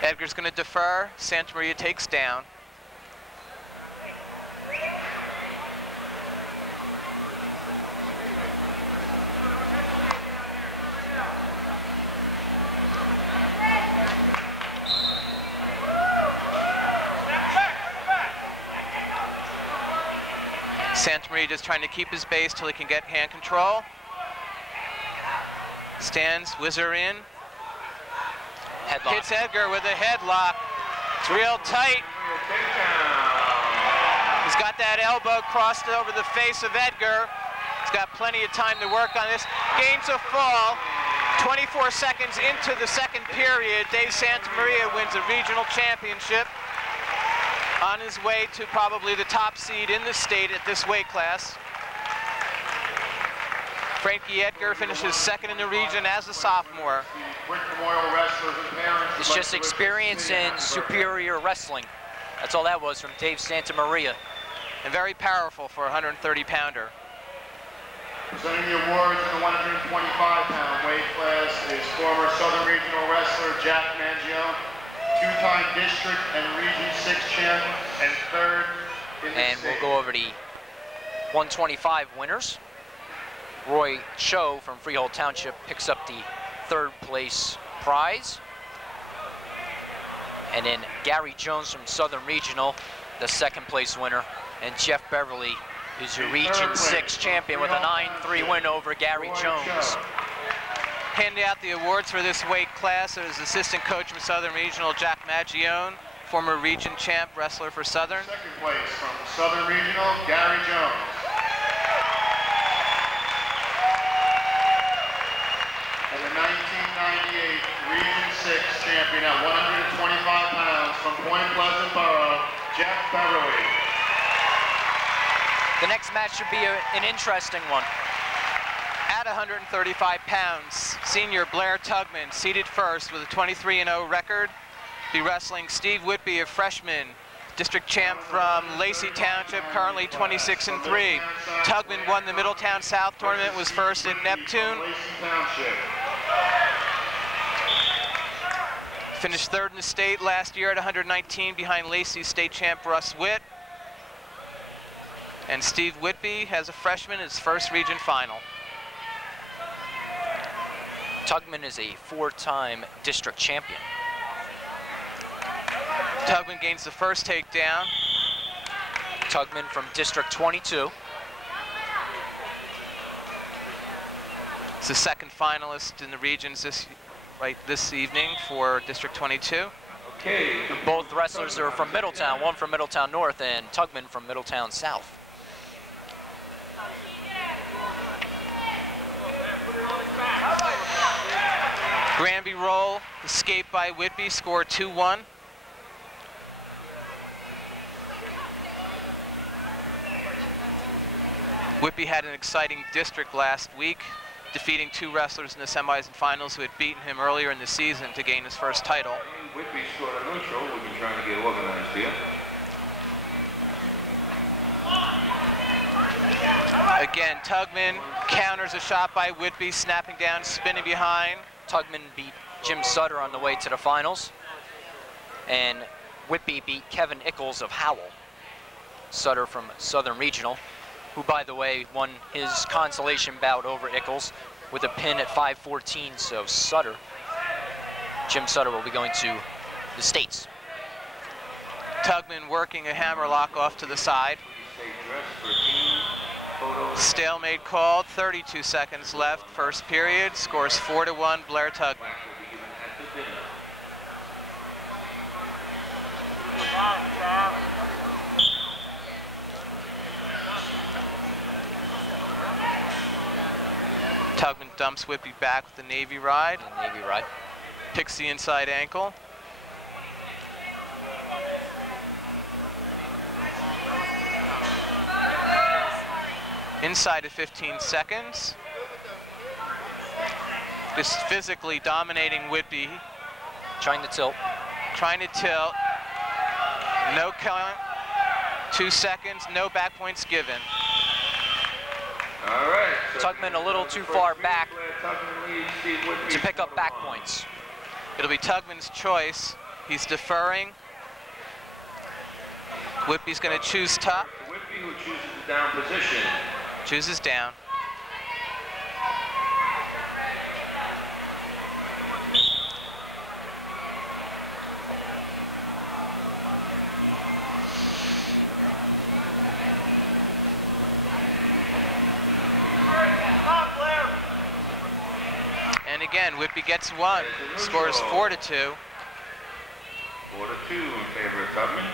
Edgar's going to defer. Santa Maria takes down. Santa Maria just trying to keep his base till he can get hand control. Stands, whizzer in. Headlock. Hits Edgar with a headlock. It's real tight. He's got that elbow crossed over the face of Edgar. He's got plenty of time to work on this. Gains a fall. 24 seconds into the second period, Dave Santamaria wins a regional championship on his way to probably the top seed in the state at this weight class. Frankie Edgar finishes second in the region as a sophomore. It's just experience in superior wrestling. That's all that was from Dave Santamaria. And very powerful for a 130-pounder. Presenting the awards in the 125-pound weight class is former Southern Regional wrestler Jack Mangione, two-time district and Region 6 champ, and third in the And state. we'll go over the 125 winners. Roy Cho from Freehold Township picks up the third place prize. And then Gary Jones from Southern Regional, the second place winner. And Jeff Beverly is your Region 6 champion with a 9-3 win over Gary Jones. Handing out the awards for this weight class is assistant coach from Southern Regional, Jack Mangione, former region champ wrestler for Southern. Second place from Southern Regional, Gary Jones. And the 1998 Region 6 champion at 125 pounds from Point Pleasant Borough, Jeff Beverly. The next match should be an interesting one. At 135 pounds, senior Blair Tugman, seated first with a 23-0 record, be wrestling Steve Whitby, a freshman, district champ from Lacey Township, currently 26-3. Tugman won the Middletown South tournament, was first in Neptune. Finished third in the state last year at 119 behind Lacey state champ Russ Witt. And Steve Whitby, as a freshman, his first region final. Tugman is a four-time district champion. Tugman gains the first takedown. Tugman from District 22. It's the second finalist in the regions this evening for District 22. Okay. Both wrestlers are from Middletown, one from Middletown North and Tugman from Middletown South. Granby roll, escape by Whitby, score 2-1. Whitby had an exciting district last week, defeating two wrestlers in the semis and finals who had beaten him earlier in the season to gain his first title. Whitby scored a neutral. We've been trying to get organized here. Again, Tugman counters a shot by Whitby, snapping down, spinning behind. Tugman beat Jim Sutter on the way to the finals. And Whitby beat Kevin Ickles of Howell. Sutter from Southern Regional, who, by the way, won his consolation bout over Ickles with a pin at 5:14. So Sutter, Jim Sutter, will be going to the States. Tugman working a hammerlock off to the side. Stalemate called, 32 seconds left, first period, scores 4-1, Blair Tugman. Tugman dumps Whitby back with the Navy ride. Navy ride. Picks the inside ankle. Inside of 15 seconds. Just physically dominating Whitby. Trying to tilt. Trying to tilt. No count. 2 seconds, no back points given. All right. Tugman a little too far back to pick up back points. It'll be Tugman's choice. He's deferring. Whitby's going to choose top. Whitby, who chooses the down position. Chooses down. And again. Whitby gets one. Scores 4-2. 4-2 in favor of Tubman.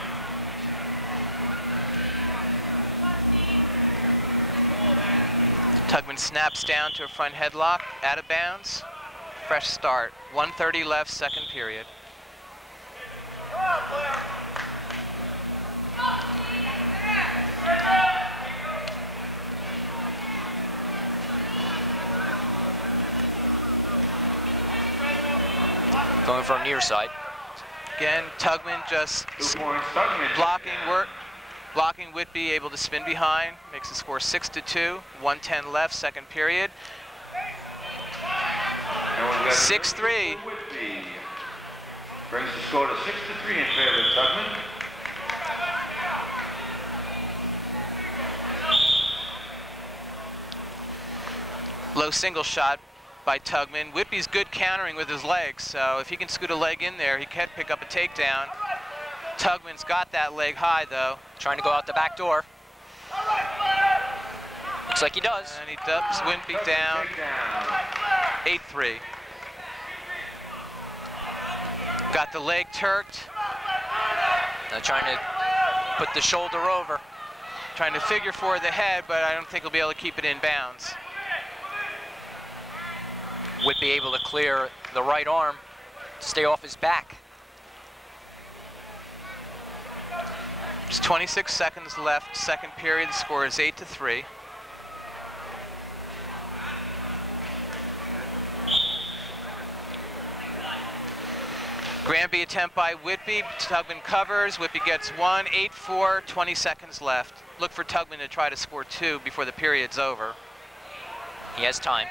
Tubman snaps down to a front headlock, out of bounds. Fresh start. 1:30 left, second period. Going from near side. Again, Tubman just 2 points, Tubman. blocking Whitby, able to spin behind, makes the score 6-2, 1:10 left, second period. 6-3. Whitby brings the score to 6-3 in favor of Tubman. Low single shot by Tugman. Whitby's good countering with his legs, so if he can scoot a leg in there, he can pick up a takedown. Tugman's got that leg high, though. Trying to go out the back door. Looks like he does. And he dubs Whitby down. 8-3. Got the leg turked. Now trying to put the shoulder over. Trying to figure for the head, but I don't think he'll be able to keep it in bounds. Whitby able to clear the right arm to stay off his back. There's 26 seconds left, second period. The score is 8-3. Granby attempt by Whitby. Tugman covers. Whitby gets one. 8-4, 20 seconds left. Look for Tugman to try to score 2 before the period's over. He has time.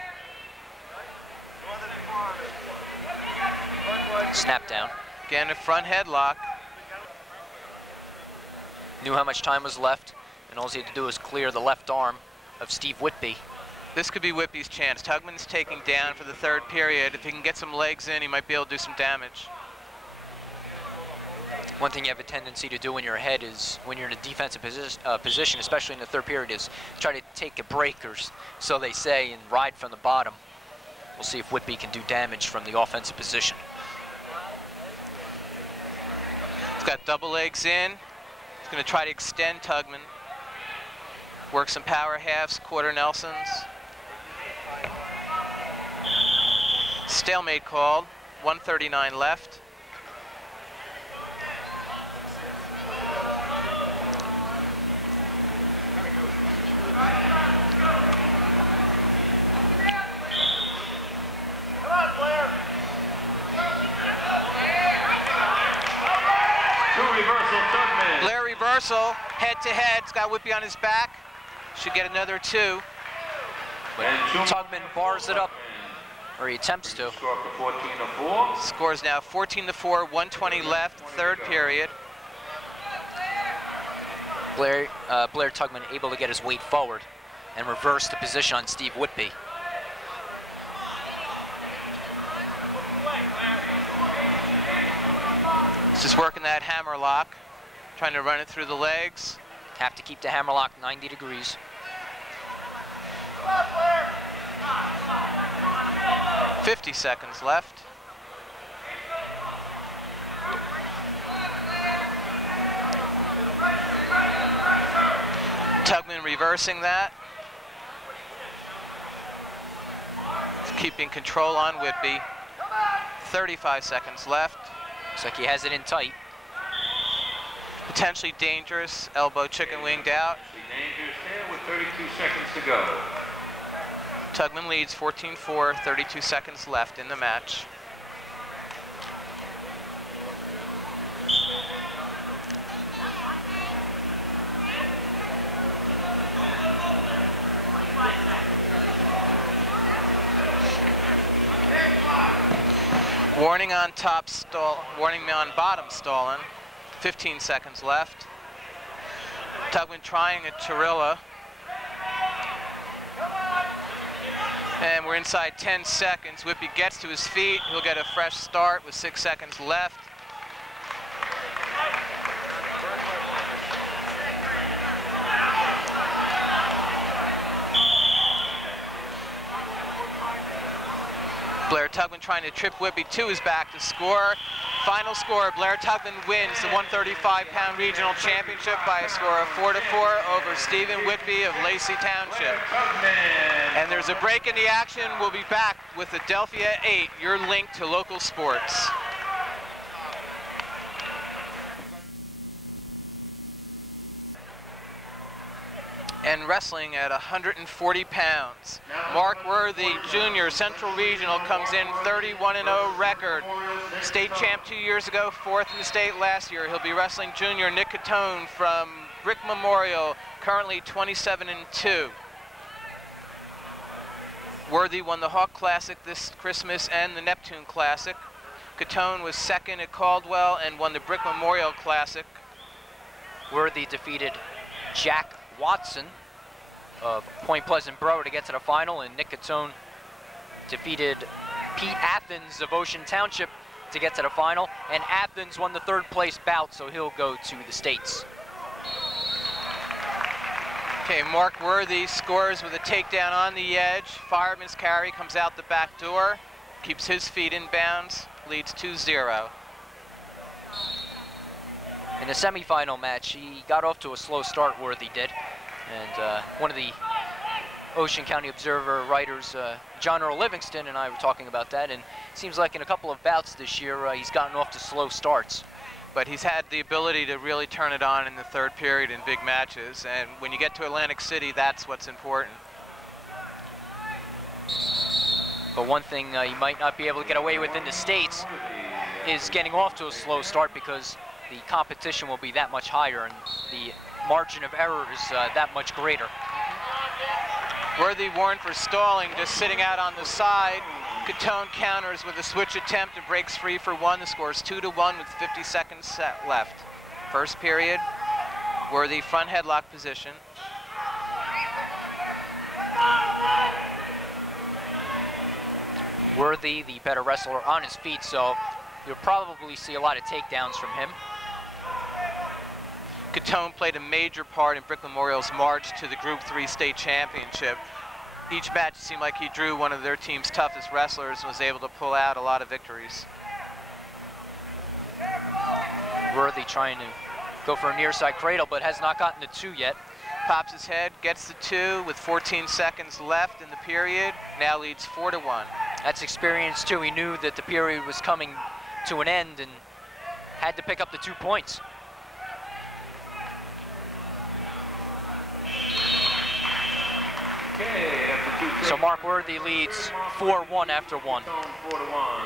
Snap down. Again, a front headlock. Knew how much time was left, and all he had to do was clear the left arm of Steve Whitby. This could be Whitby's chance. Tugman's taking down for the third period. If he can get some legs in, he might be able to do some damage. One thing you have a tendency to do in your head is, when you're in a defensive position, especially in the third period, is try to take a break, or so they say, and ride from the bottom. We'll see if Whitby can do damage from the offensive position. He's got double legs in. He's going to try to extend Tugman. Work some power halves, quarter Nelsons. Stalemate called. 1:39 left. Blair reversal, head-to-head. He's got Whitby on his back. Should get another 2. But Tugman bars it up, or he attempts to. Score for 14-4. Scores now 14-4, 1:20 left, third period. Blair Tugman able to get his weight forward and reverse the position on Steve Whitby. He's just working that hammer lock, trying to run it through the legs. Have to keep the hammerlock 90 degrees. Come on, 50 seconds left. Tugman reversing that. Keeping control on Whitby. 35 seconds left. Looks like he has it in tight. Potentially dangerous, elbow chicken winged out. Dangerous there with 32 seconds to go. Tugman leads 14-4, 32 seconds left in the match. Warning on top stall, warning me on bottom stalling. 15 seconds left. Tugman trying a Torilla. And we're inside 10 seconds. Whitby gets to his feet. He'll get a fresh start with 6 seconds left. Blair Tugman trying to trip Whitby to his back to score. Final score, Blair Tugman wins the 135-pound regional championship by a score of 4-4 over Stephen Whitby of Lacey Township. And there's a break in the action. We'll be back with Adelphia 8, your link to local sports. And wrestling at 140 pounds. Mark Worthy, Jr., Central Regional, comes in 31-0 record. State champ 2 years ago, 4th in the state last year. He'll be wrestling Junior Nick Catone from Brick Memorial, currently 27-2. Worthy won the Hawk Classic this Christmas and the Neptune Classic. Catone was 2nd at Caldwell and won the Brick Memorial Classic. Worthy defeated Jack Watson of Point Pleasant Borough to get to the final, and Nick Catone defeated Pete Athens of Ocean Township to get to the final, and Athens won the 3rd place bout, so he'll go to the States. Okay, Mark Worthy scores with a takedown on the edge. Fireman's carry, comes out the back door, keeps his feet in bounds, leads 2-0. In the semifinal match, he got off to a slow start, Worthy did. And one of the Ocean County Observer writers, John Earl Livingston, and I were talking about that, and it seems like in a couple of bouts this year, he's gotten off to slow starts. But he's had the ability to really turn it on in the 3rd period in big matches, and when you get to Atlantic City, that's what's important. But one thing you might not be able to get away with in the States is getting off to a slow start, because the competition will be that much higher and the margin of error is that much greater. Worthy warned for stalling, just sitting out on the side. Catone counters with a switch attempt and breaks free for 1. The score is 2-1 with 50 seconds left. 1st period, Worthy front headlock position. Worthy, the better wrestler, on his feet, so you'll probably see a lot of takedowns from him. Catone played a major part in Brick Memorial's march to the Group 3 state championship. Each match seemed like he drew one of their team's toughest wrestlers and was able to pull out a lot of victories. Worthy trying to go for a near side cradle, but has not gotten to 2 yet. Pops his head, gets the 2 with 14 seconds left in the period, now leads 4-1. That's experience too. He knew that the period was coming to an end and had to pick up the 2 points. Okay, after 2 So Mark Worthy leads 4-1 after 1. 4-1.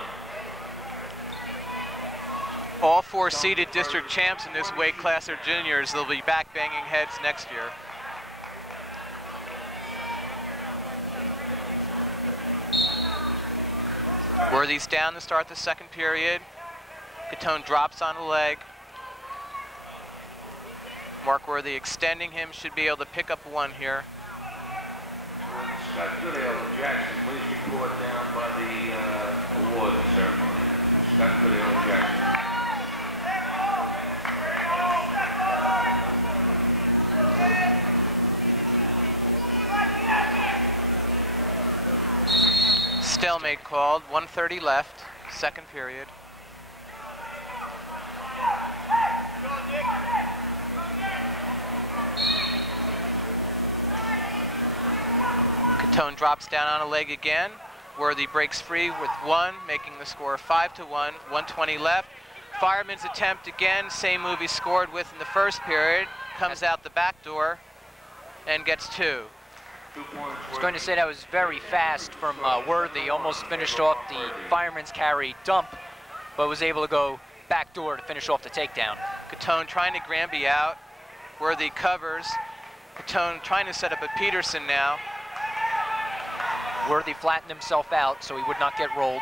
All 4 seeded district champs in this weight class are juniors. They'll be back banging heads next year. Worthy's down to start the 2nd period. Catone drops on a leg. Mark Worthy extending him, should be able to pick up 1 here. Scott Goodale of Jackson, please report down by the award ceremony. Scott Goodale of Jackson. Stalemate called, 1:30 left, 2nd period. Catone drops down on a leg again. Worthy breaks free with 1, making the score 5-1, 1:20 left. Fireman's attempt again, same move he scored with in the 1st period, comes out the back door and gets 2. I was going to say that was very fast from Worthy, almost finished off the fireman's carry dump, but was able to go back door to finish off the takedown. Catone trying to Granby out. Worthy covers. Catone trying to set up a Peterson now. Worthy flattened himself out so he would not get rolled.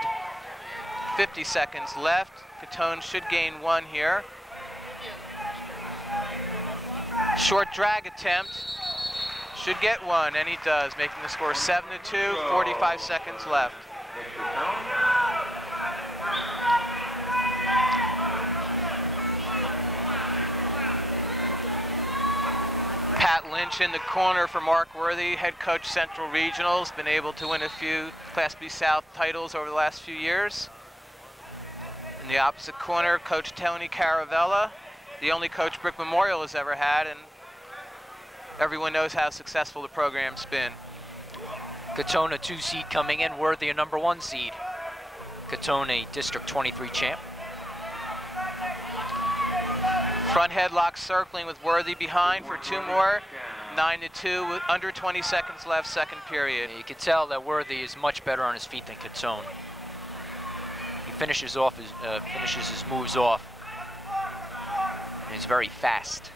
50 seconds left. Catone should gain 1 here. Short drag attempt. Should get 1, and he does, making the score 7-2, 45 seconds left. Pat Lynn mention the corner for Mark Worthy, head coach Central Regionals, been able to win a few Class B South titles over the last few years. In the opposite corner, Coach Tony Caravella, the only coach Brick Memorial has ever had, and everyone knows how successful the program's been. Katona 2 seed coming in, Worthy a number 1 seed. Katona District 23 champ. Front headlock circling with Worthy behind for 2 more. 9-2 with under 20 seconds left, second period. You can tell that Worthy is much better on his feet than Katona. He finishes his moves off. And he's very fast.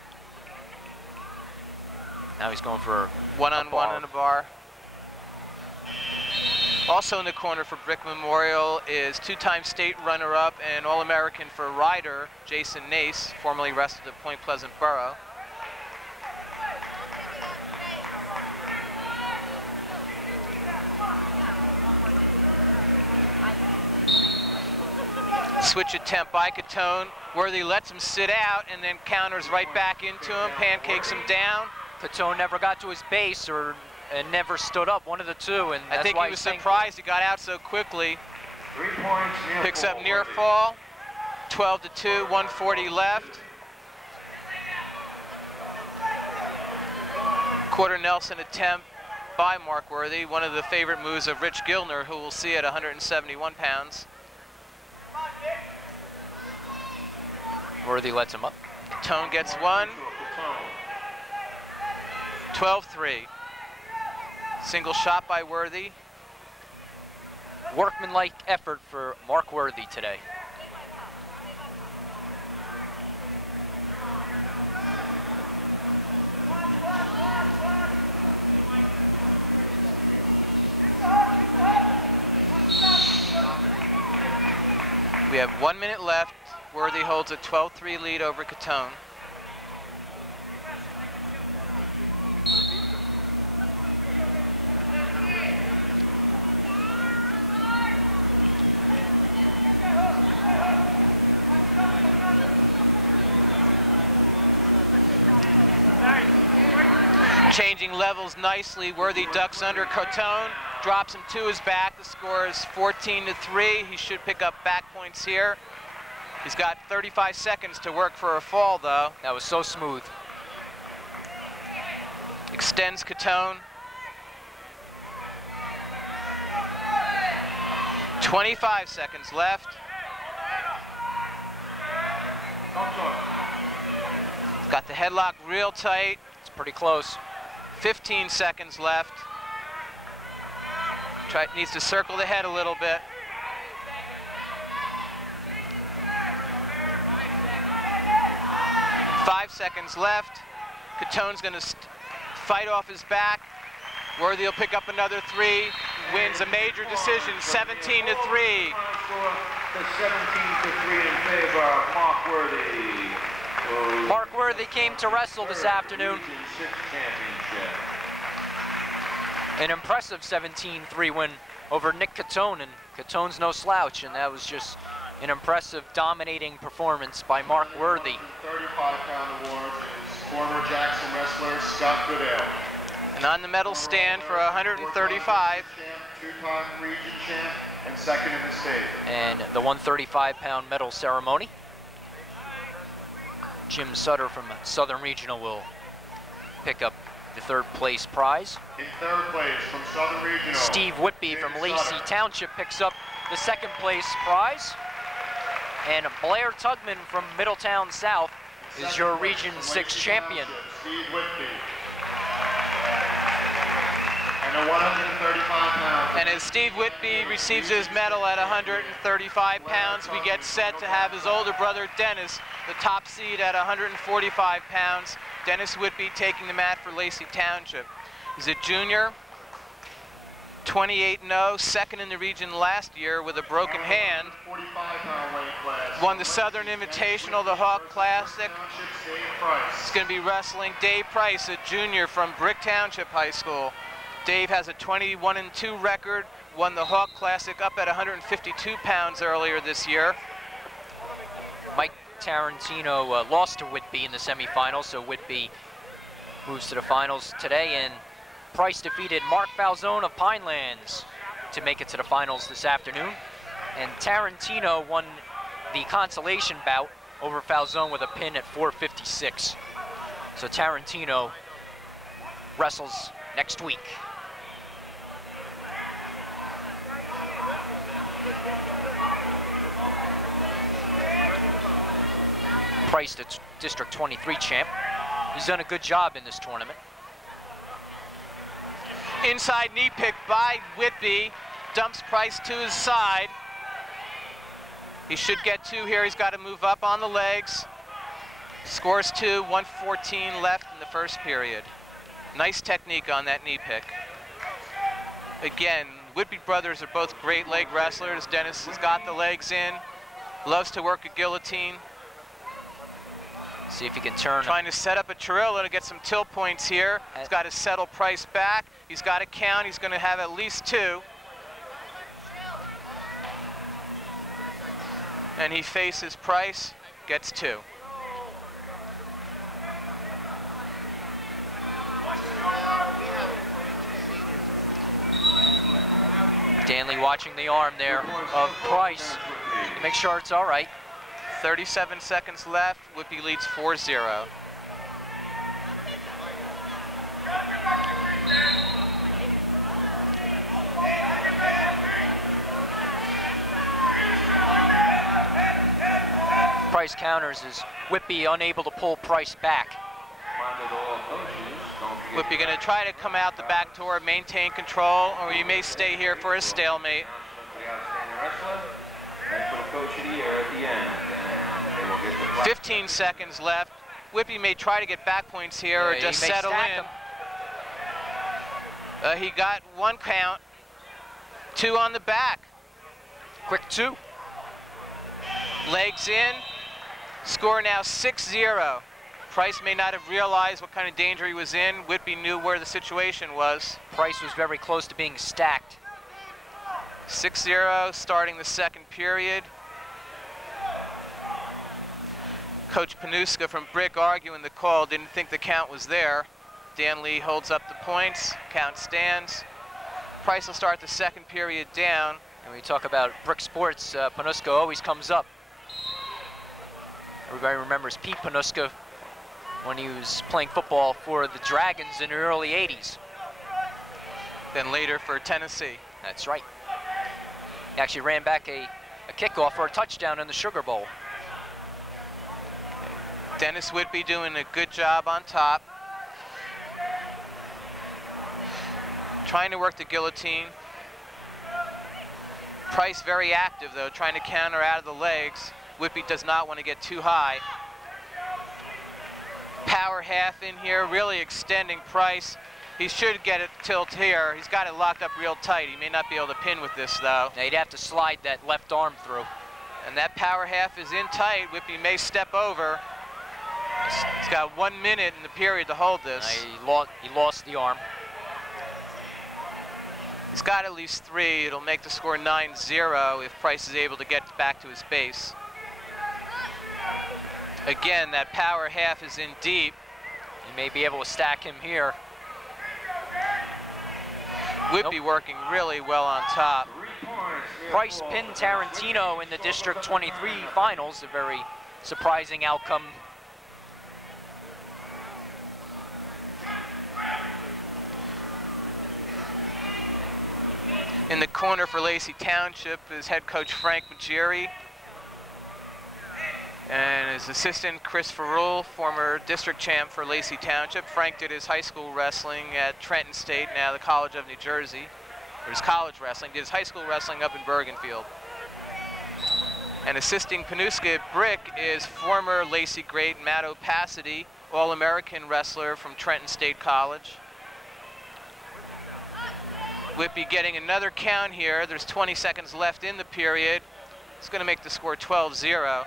Now he's going for one-on-one in a bar. Also in the corner for Brick Memorial is 2-time state runner-up and All-American for rider, Jason Nace, formerly wrestled at Point Pleasant Borough. Switch attempt by Katone. Worthy lets him sit out and then counters right back into him, pancakes him down. Katone never got to his base and never stood up, one of the two, and that's I think why he was surprised he got out so quickly. 3 points, near Picks fall, up near Worthy. fall, 12-2, 140 left. Quarter Nelson attempt by Mark Worthy, one of the favorite moves of Rich Gilner, who we'll see at 171 pounds. Worthy lets him up. Tone gets one, 12-3. Single shot by Worthy. Workmanlike effort for Mark Worthy today. We have 1 minute left. Worthy holds a 12-3 lead over Katone. Changing levels nicely. Worthy ducks under Katone, drops him to his back. The score is 14-3. He should pick up back points here. He's got 35 seconds to work for a fall, though. That was so smooth. Extends Katone. 25 seconds left. Got the headlock real tight. It's pretty close. 15 seconds left. Needs to circle the head a little bit. Five seconds left. Katone's going to fight off his back. Worthy will pick up another 3. Wins a major decision, 17-3. 17-3 in favor of Mark Worthy. Mark Worthy came to wrestle this afternoon. An impressive 17-3 win over Nick Katone, and Katone's no slouch, and that was just an impressive, dominating performance by Mark Worthy. 35-pound award is former Jackson wrestler Scott Goodale. And on the medal stand for 135. Two-time region champ and second in the state. And the 135-pound medal ceremony. Jim Sutter from Southern Regional will pick up the 3rd place prize. In 3rd place from Southern Regional, Steve Whitby from Lacey Township picks up the 2nd place prize. And Blair Tugman from Middletown South is your Region 6 champion. Steve Whitby. And a 135-pound. And as Steve Whitby receives his medal at 135 pounds, we get set to have his older brother Dennis, the top seed at 145 pounds. Dennis Whitby taking the mat for Lacey Township. He's a junior, 28-0, second in the region last year with a broken hand. Won the Southern Invitational, the Hawk Classic. He's going to be wrestling Dave Price, a junior from Brick Township High School. Dave has a 21-2 record, won the Hawk Classic up at 152 pounds earlier this year. Mike Tarantino lost to Whitby in the semifinals, so Whitby moves to the finals today, and Price defeated Mark Falzone of Pinelands to make it to the finals this afternoon. And Tarantino won the consolation bout over Falzone with a pin at 4:56. So Tarantino wrestles next week. Price, the District 23 champ. He's done a good job in this tournament. Inside knee pick by Whitby, dumps Price to his side. He should get 2 here. He's got to move up on the legs. Scores 2, 1:14 left in the first period. Nice technique on that knee pick. Again, Whitby brothers are both great leg wrestlers. Dennis has got the legs in, loves to work a guillotine. See if he can turn. Trying to set up a Chirillo to get some tilt points here. He's got to settle Price back. He's got to count. He's going to have at least 2. And he faces Price, gets 2. Danley watching the arm there of Price. Make sure it's all right. 37 seconds left. Whitby leads 4-0. Price counters as Whitby unable to pull Price back. Whitby going to try to come out the back door, maintain control, or you may stay here for a stalemate. 15 seconds left. Whitby may try to get back points here or just settle in. He got 1 count, 2 on the back. Quick 2. Legs in. Score now 6-0. Price may not have realized what kind of danger he was in. Whitby knew where the situation was. Price was very close to being stacked. 6-0 starting the second period. Coach Panuska from Brick arguing the call, didn't think the count was there. Danley holds up the points, count stands. Price will start the second period down. And when you talk about Brick Sports, Panuska always comes up. Everybody remembers Pete Panuska when he was playing football for the Dragons in the early 80s. Then later for Tennessee. That's right. He actually ran back a kickoff for a touchdown in the Sugar Bowl. Dennis Whitby doing a good job on top. Trying to work the guillotine. Price very active though, trying to counter out of the legs. Whitby does not want to get too high. Power half in here, really extending Price. He should get it tilt here. He's got it locked up real tight. He may not be able to pin with this though. Now he'd have to slide that left arm through. And that power half is in tight. Whitby may step over. He's got 1 minute in the period to hold this. He lost the arm. He's got at least 3. It'll make the score 9-0 if Price is able to get back to his base. Again, that power half is in deep. You may be able to stack him here. Whitby working really well on top. Price pinned Tarantino in the District 23 finals, a very surprising outcome. In the corner for Lacey Township is head coach Frank Magiri. And his assistant, Chris Ferrul, former district champ for Lacey Township. Frank did his high school wrestling at Trenton State, now the College of New Jersey. Or his college wrestling, did his high school wrestling up in Bergenfield. And assisting Panuska at Brick is former Lacey great Matt Opacity, All-American wrestler from Trenton State College. Whitby getting another count here. There's 20 seconds left in the period. It's going to make the score 12-0.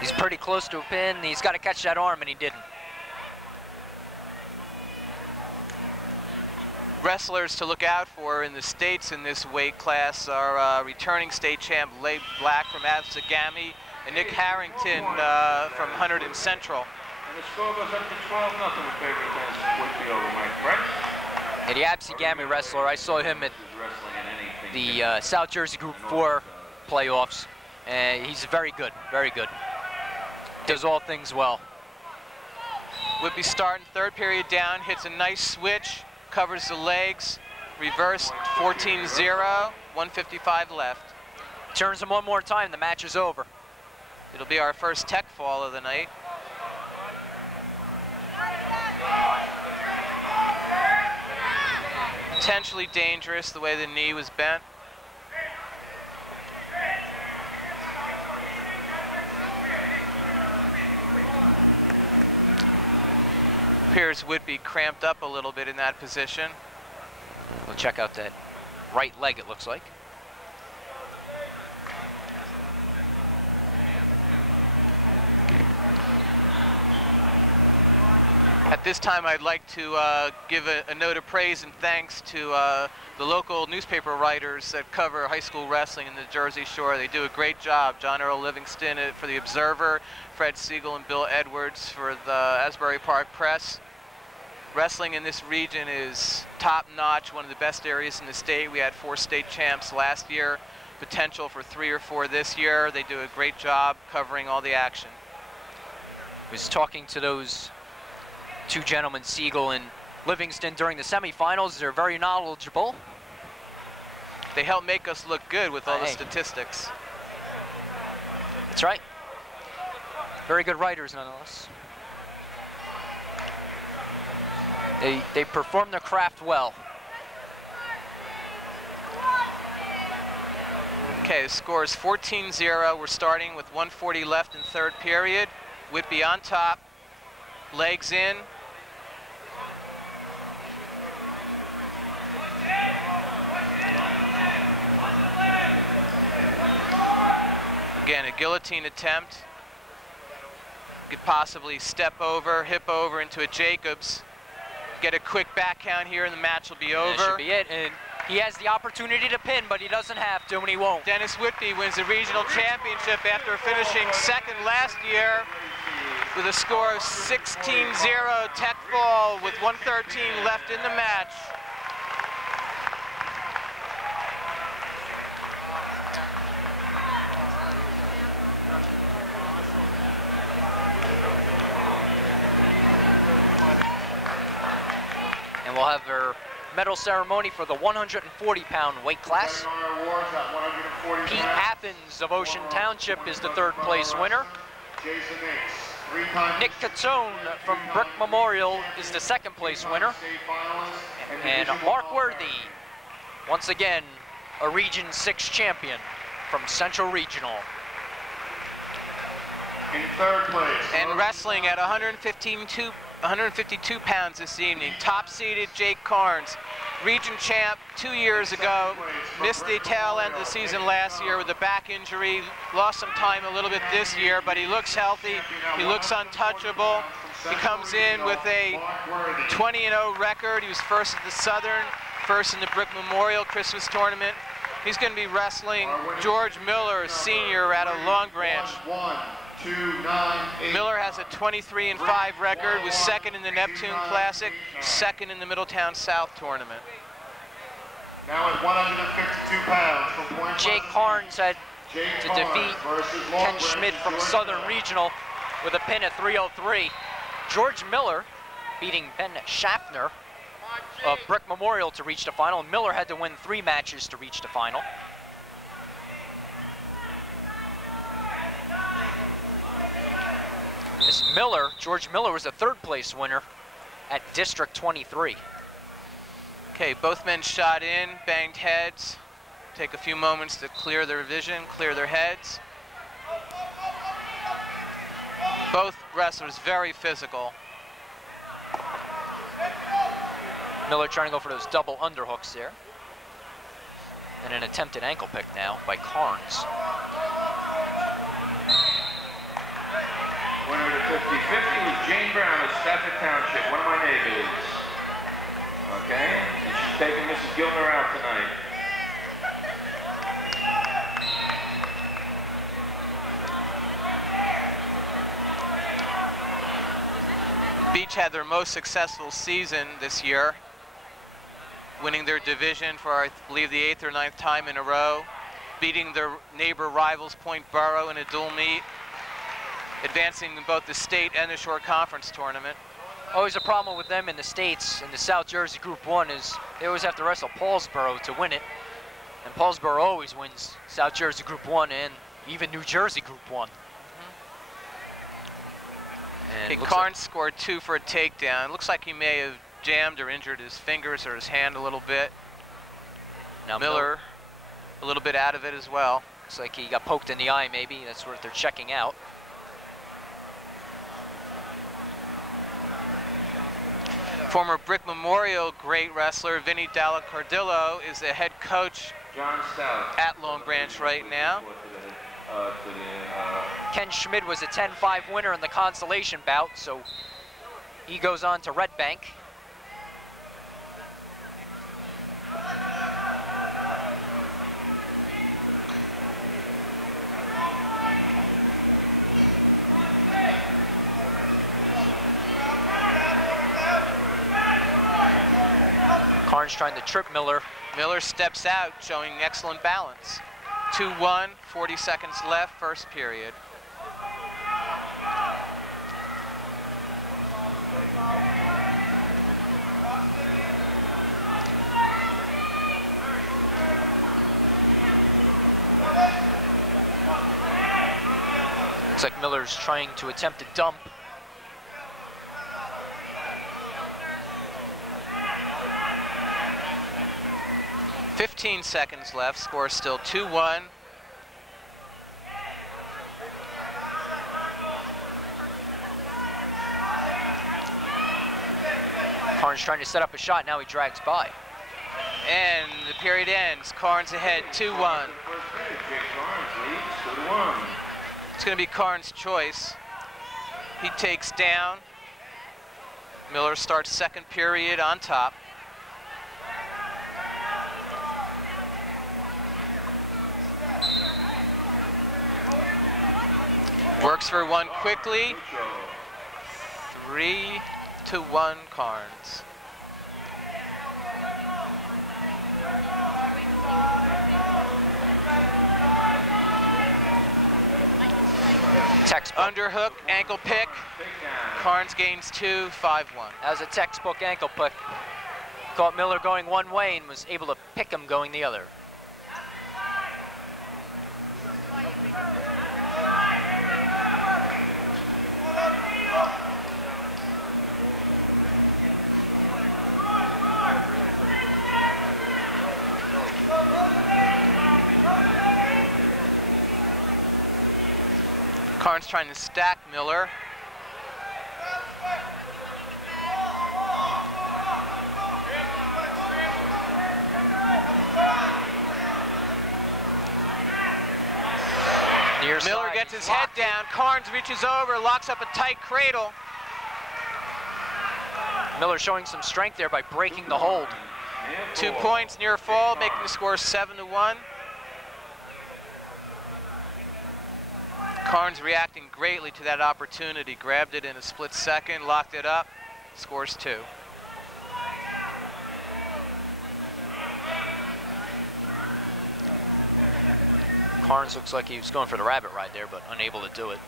He's pretty close to a pin. He's got to catch that arm, and he didn't. Wrestlers to look out for in the States in this weight class are returning state champ Leigh Black from Absegami and Nick Harrington from Hunterdon Central. And the score goes up to 12-0 in favor of Dennis Whitby over Mike Price. And the Absegami wrestler, I saw him at the South Jersey Group 4 playoffs, and he's very good, very good. Does all things well. Whitby starting third period down, hits a nice switch, covers the legs, reverse 14-0, 1:55 left. Turns him one more time, the match is over. It'll be our first tech fall of the night. Potentially dangerous the way the knee was bent. Appears Whitby cramped up a little bit in that position. We'll check out that right leg, it looks like. At this time, I'd like to give a note of praise and thanks to the local newspaper writers that cover high school wrestling in the Jersey Shore. They do a great job. John Earl Livingston for the Observer, Fred Siegel and Bill Edwards for the Asbury Park Press. Wrestling in this region is top-notch, one of the best areas in the state. We had 4 state champs last year, potential for 3 or 4 this year. They do a great job covering all the action. I was talking to those 2 gentlemen, Siegel and Livingston, during the semifinals. They're very knowledgeable. They help make us look good with all the statistics. That's right. Very good writers, nonetheless. They perform their craft well. Okay, the score is 14-0. We're starting with 1:40 left in third period. Whitby on top, legs in. Again, a guillotine attempt. Could possibly step over, hip over into a Jacobs. Get a quick back count here and the match will be over. That should be it. And he has the opportunity to pin, but he doesn't have to, and he won't. Dennis Whitby wins the regional championship after finishing second last year with a score of 16-0 tech fall with 1:13 left in the match. And we'll have their medal ceremony for the 140-pound weight class. Pete Athens of Ocean Township is the third-place winner. Nick Catone from Brick Memorial is the second-place winner. And Mark Worthy, once again, a Region 6 champion from Central Regional. In third place. And wrestling at 152 pounds this evening. Top-seeded Jake Carnes, region champ 2 years ago, missed the tail end of the season last year with a back injury, lost some time a little bit this year, but he looks healthy, he looks untouchable. He comes in with a 20-0 record. He was first at the Southern, first in the Brick Memorial Christmas tournament. He's going to be wrestling George Miller, senior, out of Long Branch. Miller has a 23-5 record, was second in the Neptune Classic, second in the Middletown South tournament. Now at 152 pounds from Point Jake Carnes had to defeat Ken Schmidt from Southern Regional with a pin at 303. George Miller beating Ben Schaffner of Brick Memorial to reach the final. Miller had to win 3 matches to reach the final. This Miller, George Miller, was a third-place winner at District 23. Okay, both men shot in, banged heads. Take a few moments to clear their vision, clear their heads. Both wrestlers very physical. Miller trying to go for those double underhooks there. And an attempted ankle pick now by Carnes. Winner of the 50-50 was Jane Brown of Stafford Township, one of my neighbors. Okay, and she's taking Mrs. Gilner out tonight. Beach had their most successful season this year, winning their division for, I believe, the 8th or 9th time in a row, beating their neighbor rivals Point Borough in a dual meet, advancing in both the state and the short conference tournament. Always a problem with them in the States, in the South Jersey Group 1, is they always have to wrestle Paulsboro to win it. And Paulsboro always wins South Jersey Group 1 and even New Jersey Group 1. Okay, Carnes scored 2 for a takedown. Looks like he may have jammed or injured his fingers or his hand a little bit. Now Miller, a little bit out of it as well. Looks like he got poked in the eye, maybe. That's what they're checking out. Former Brick Memorial great wrestler Vinny Dalla Cardillo is the head coach at Long Branch right now. Ken Schmid was a 10-5 winner in the consolation bout, so he goes on to Red Bank. Carnes trying to trip Miller. Miller steps out, showing excellent balance. 2-1, 40 seconds left, first period. Looks like Miller's trying to attempt a dump. "15 seconds left, score still 2-1. Carnes trying to set up a shot, now he drags by. And the period ends, Carnes ahead 2-1. It's going to be Carnes' choice. He takes down. Miller starts second period on top. Works for one quickly. 3-1 Carnes. Textbook. Underhook, ankle pick. Carnes gains 2, 5-1. That was a textbook ankle pick. Caught Miller going one way and was able to pick him going the other. Carnes trying to stack Miller. Miller gets his head down. Carnes reaches over, locks up a tight cradle. Miller showing some strength there by breaking the hold. 2 points near fall, making the score 7-1. Carnes reacting greatly to that opportunity. Grabbed it in a split second, locked it up, scores 2. Carnes looks like he was going for the rabbit ride there, but unable to do it.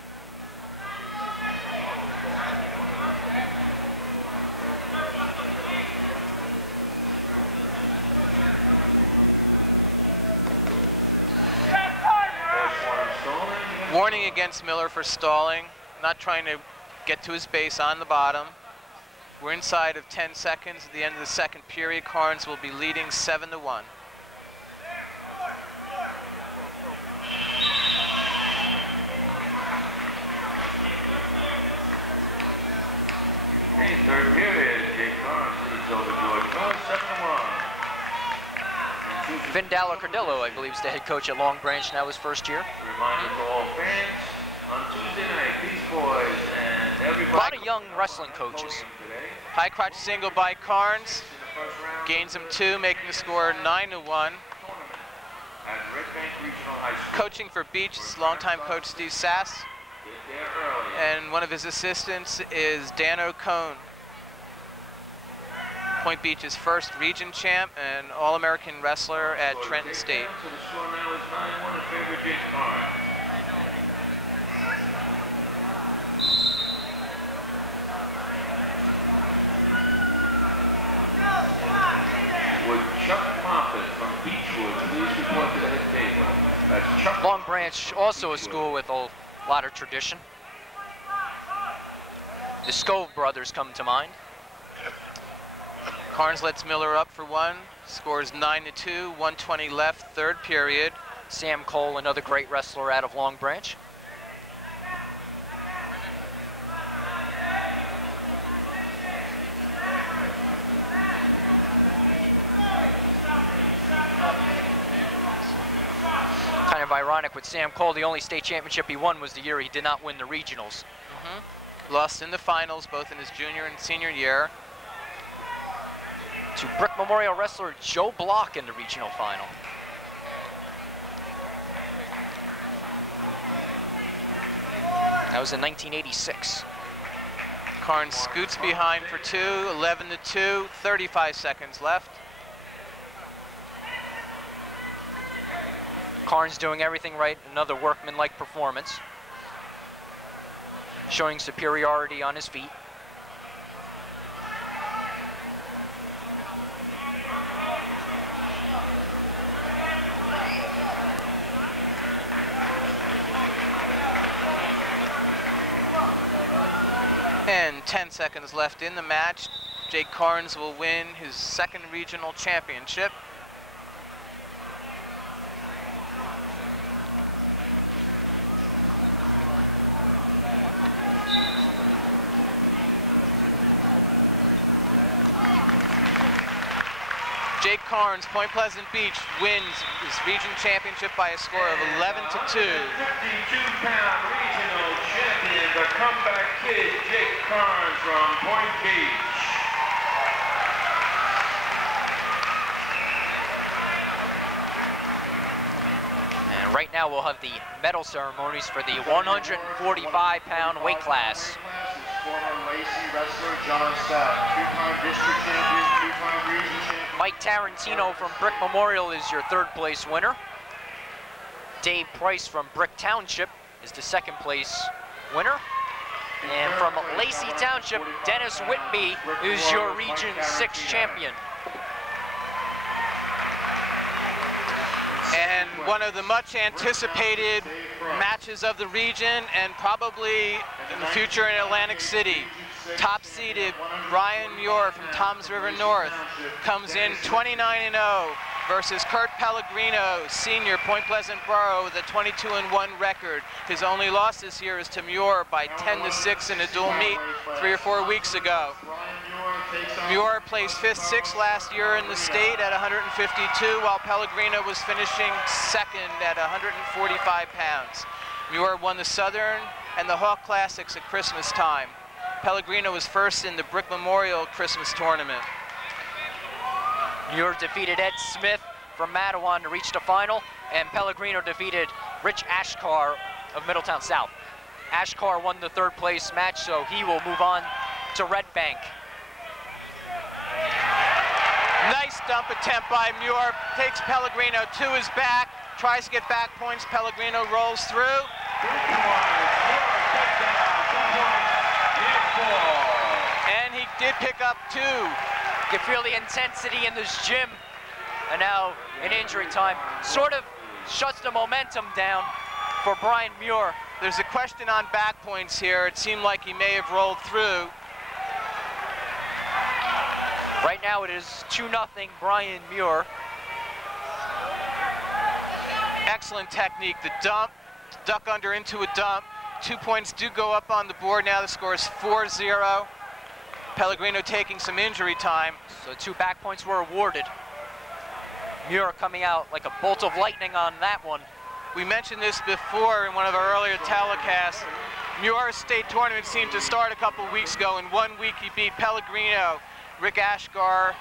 Warning against Miller for stalling, not trying to get to his base on the bottom. We're inside of 10 seconds at the end of the second period. Carnes will be leading 7-1. Hey, third period, Jake Carnes leads over George Mills, 7-1. Vin Dalla Cardillo, I believe, is the head coach at Long Branch now, his first year. Reminder to all fans, on Tuesday night, these boys and everybody. A lot of young wrestling coaches. High crotch single by Carnes. Gains him 2, making the score 9-1. Coaching for Beach is longtime coach Steve Sass. there early. And one of his assistants is Dan O'Cone. Point Beach's first region champ and All-American wrestler at Trenton State. So the score now is 9-1 in favor of Jake Carnes. Would Chuck Moffitt from Beechwood please report to the head table? That's Chuck. Long Branch, also a school with a lot of tradition. The Scove brothers come to mind. Carnes lets Miller up for one, scores 9-2, 1:20 left, third period. Sam Cole, another great wrestler out of Long Branch. Kind of ironic with Sam Cole, the only state championship he won was the year he did not win the regionals. Lost in the finals, both in his junior and senior year. To Brick Memorial wrestler Joe Block in the regional final. That was in 1986. Carnes scoots behind for two, 11-2, 35 seconds left. Carnes doing everything right, another workman-like performance. Showing superiority on his feet. And 10 seconds left in the match. Jake Carnes will win his second regional championship. Jake Carnes, Point Pleasant Beach, wins his region championship by a score of 11-2. 52-pound regional champion, the comeback kid, Jake Carnes from Point Beach. And right now we'll have the medal ceremonies for the 145-pound weight class. Former Lacey wrestler John Sapp, two-time district champion, two-time region champion. Mike Tarantino from Brick Memorial is your third place winner. Dave Price from Brick Township is the second place winner. And from Lacey Township, Dennis Whitby is your Region 6 champion. And one of the much anticipated matches of the region and probably in the future in Atlantic City. Top seeded Brian Muir from Toms River North comes in 29-0 versus Kurt Pellegrino, senior, Point Pleasant Borough, with a 22-1 record. His only loss this year is to Muir by 10-6 in a dual meet 3 or 4 weeks ago. Muir placed 5th, 6th last year in the state at 152, while Pellegrino was finishing second at 145 pounds. Muir won the Southern and the Hawk Classics at Christmas time. Pellegrino was first in the Brick Memorial Christmas tournament. Muir defeated Ed Smith from Matawan to reach the final, and Pellegrino defeated Rich Ashkar of Middletown South. Ashkar won the third place match, so he will move on to Red Bank. Nice dump attempt by Muir, takes Pellegrino to his back, tries to get back points, Pellegrino rolls through. And he did pick up 2. You can feel the intensity in this gym. And now in injury time, sort of shuts the momentum down for Brian Muir. There's a question on back points here. It seemed like he may have rolled through. Right now it is 2-0 Brian Muir. Excellent technique, the dump, duck under into a dump. 2 points do go up on the board now. The score is 4-0. Pellegrino taking some injury time. So 2 back points were awarded. Muir coming out like a bolt of lightning on that one. We mentioned this before in one of our earlier telecasts. Muir's state tournament seemed to start a couple weeks ago. In 1 week he beat Pellegrino, Rick Ashgar,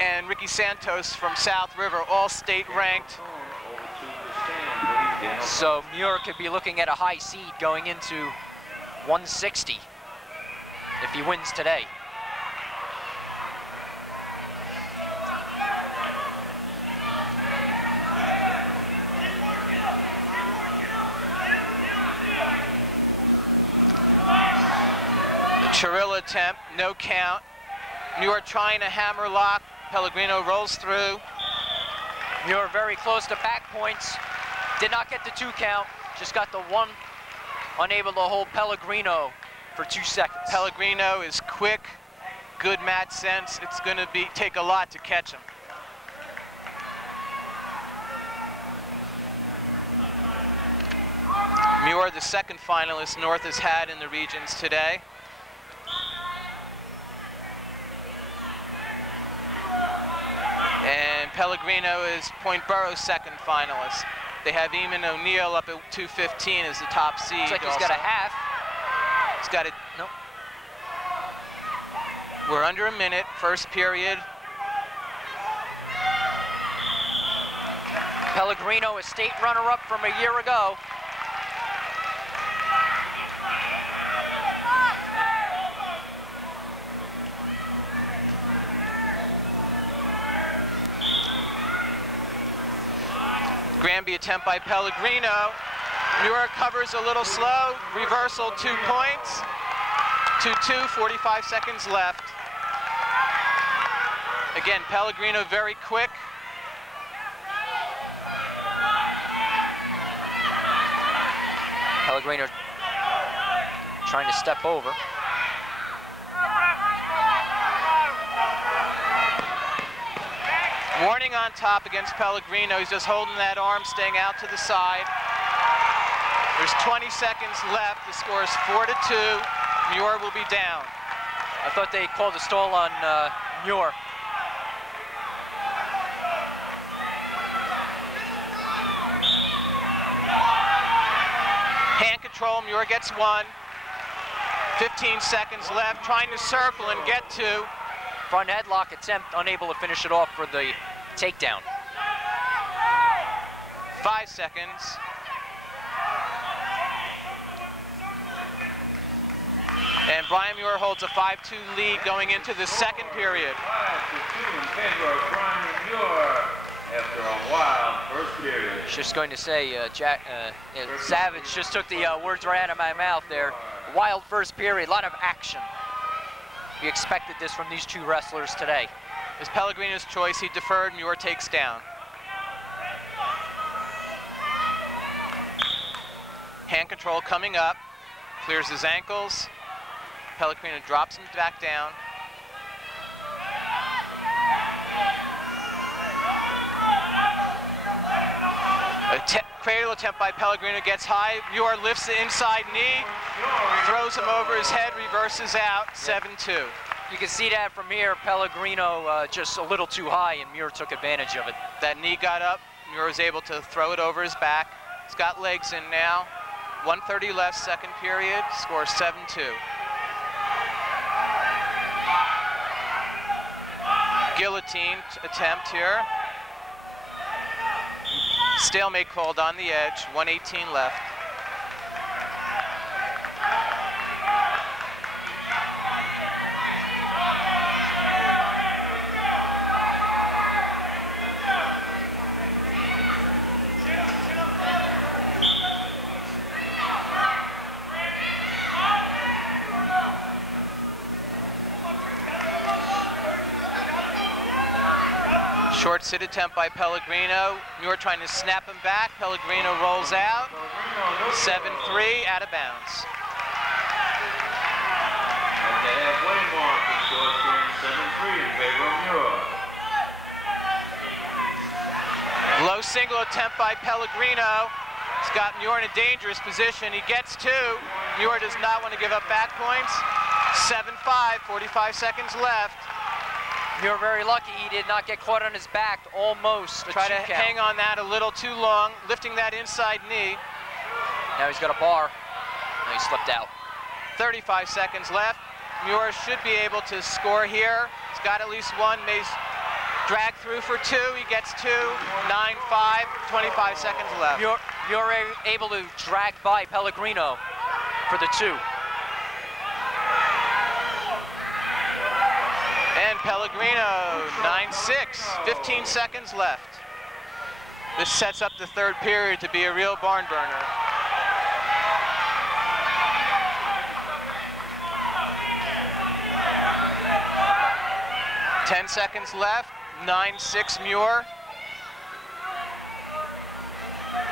and Ricky Santos from South River, all state ranked. So Muir could be looking at a high seed going into 160 if he wins today. Churilla attempt, no count. Muir trying to hammer lock. Pellegrino rolls through. Muir very close to back points. Did not get the 2 count, just got the 1. Unable to hold Pellegrino for 2 seconds. Pellegrino is quick, good mat sense. It's going to take a lot to catch him. Muir, the second finalist North has had in the regions today. And Pellegrino is Point Burrow's second finalist. They have Eamon O'Neill up at 215 as the top seed. Looks like he's got a half. He's got it. Nope. We're under a minute, first period. Pellegrino, a state runner-up from a year ago. Granby attempt by Pellegrino. Muir covers a little slow. Reversal, 2 points. 2-2, 45 seconds left. Again, Pellegrino very quick. Pellegrino trying to step over. Warning on top against Pellegrino. He's just holding that arm, staying out to the side. There's 20 seconds left. The score is 4-2. Muir will be down. I thought they called a stall on Muir. Hand control, Muir gets 1. 15 seconds left, trying to circle and get 2. Front headlock attempt, unable to finish it off for the takedown. 5 seconds. And Brian Muir holds a 5-2 lead going into the second period. 5-2 in favor of Brian Muir after a wild first period. Just going to say, Savage just took the words right out of my mouth there. Wild first period, a lot of action. We expected this from these 2 wrestlers today. It was Pellegrino's choice. He deferred. Muir takes down. Hand control coming up. Clears his ankles. Pellegrino drops him back down. Cradle attempt by Pellegrino gets high. Muir lifts the inside knee, throws him over his head, reverses out, 7-2. You can see that from here. Pellegrino just a little too high, and Muir took advantage of it. That knee got up. Muir was able to throw it over his back. He's got legs in now. 1:30 left, second period. Score 7-2. Guillotine attempt here. Stalemate called on the edge, 1:18 left. Short sit attempt by Pellegrino. Muir trying to snap him back. Pellegrino rolls out. 7-3, out of bounds. At the halfway mark, the score stands 7-3 in favor of Muir. Low single attempt by Pellegrino. He's got Muir in a dangerous position. He gets 2. Muir does not want to give up back points. 7-5, 45 seconds left. Muir very lucky he did not get caught on his back, almost a 2 Try to count. hang on that a little too long, lifting that inside knee. Now he's got a bar. No, he slipped out. 35 seconds left. Muir should be able to score here. He's got at least 1, may drag through for 2. He gets 2, 9-5, 25 seconds left. Muir able to drag by Pellegrino for the 2. Pellegrino, 9-6, 15 seconds left. This sets up the third period to be a real barn burner. Ten seconds left, 9-6 Muir.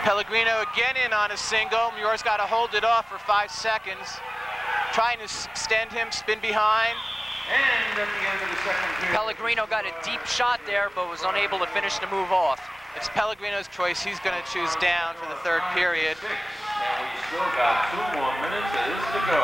Pellegrino again in on a single. Muir's got to hold it off for 5 seconds. Trying to extend him, spin behind. And at the end of the second period, Pellegrino got a deep shot there, but was unable to finish the move off. It's Pellegrino's choice. He's going to choose down for the third period. and we still got 2 more minutes. It is to go.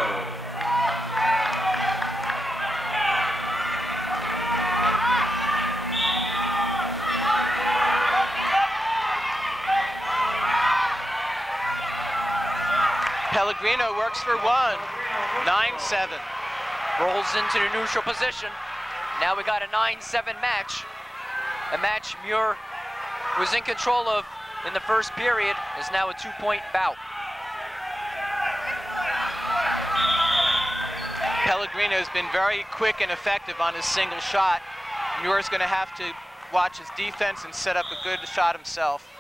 Pellegrino works for 1, 9-7. Rolls into the neutral position. Now we got a 9-7 match. A match Muir was in control of in the first period is now a 2-point bout. Pellegrino has been very quick and effective on his single shot. Muir's going to have to watch his defense and set up a good shot himself.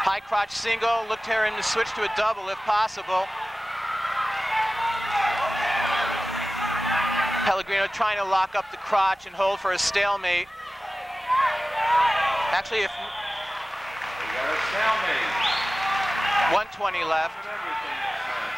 High crotch single, look to him to switch to a double if possible. Pellegrino trying to lock up the crotch and hold for a stalemate. Actually, if We got a stalemate. 1:20 left. Everything this match.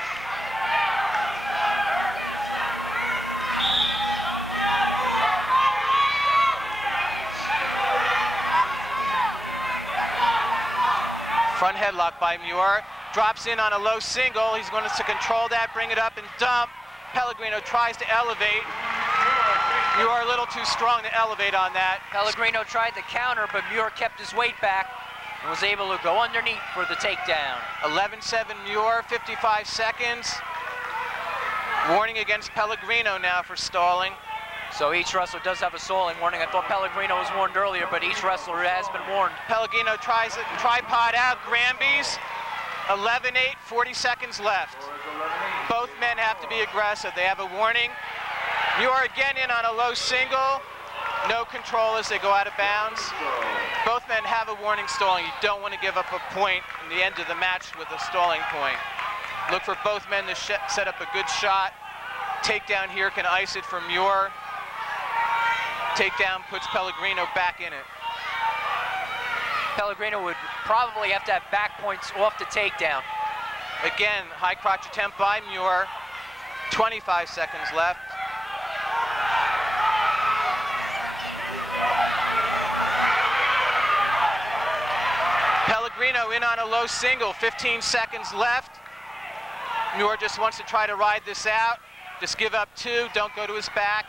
Front headlock by Muir. Drops in on a low single. He's going to control that, bring it up and dump. Pellegrino tries to elevate. Muir a little too strong to elevate on that. Pellegrino tried the counter, but Muir kept his weight back and was able to go underneath for the takedown. 11-7 Muir, 55 seconds. Warning against Pellegrino now for stalling. So each wrestler does have a stalling warning. I thought Pellegrino was warned earlier, but each wrestler has been warned. Pellegrino tries a tripod out, Granby's. 11-8, 40 seconds left. Both men have to be aggressive. They have a warning. Muir again in on a low single. No control as they go out of bounds. Both men have a warning stalling. You don't want to give up a point in the end of the match with a stalling point. Look for both men to set up a good shot. Takedown here can ice it for Muir. Takedown puts Pellegrino back in it. Pellegrino would probably have to have back points off the takedown. Again, high crotch attempt by Muir. 25 seconds left. Pellegrino in on a low single, 15 seconds left. Muir just wants to try to ride this out. Just give up 2, don't go to his back.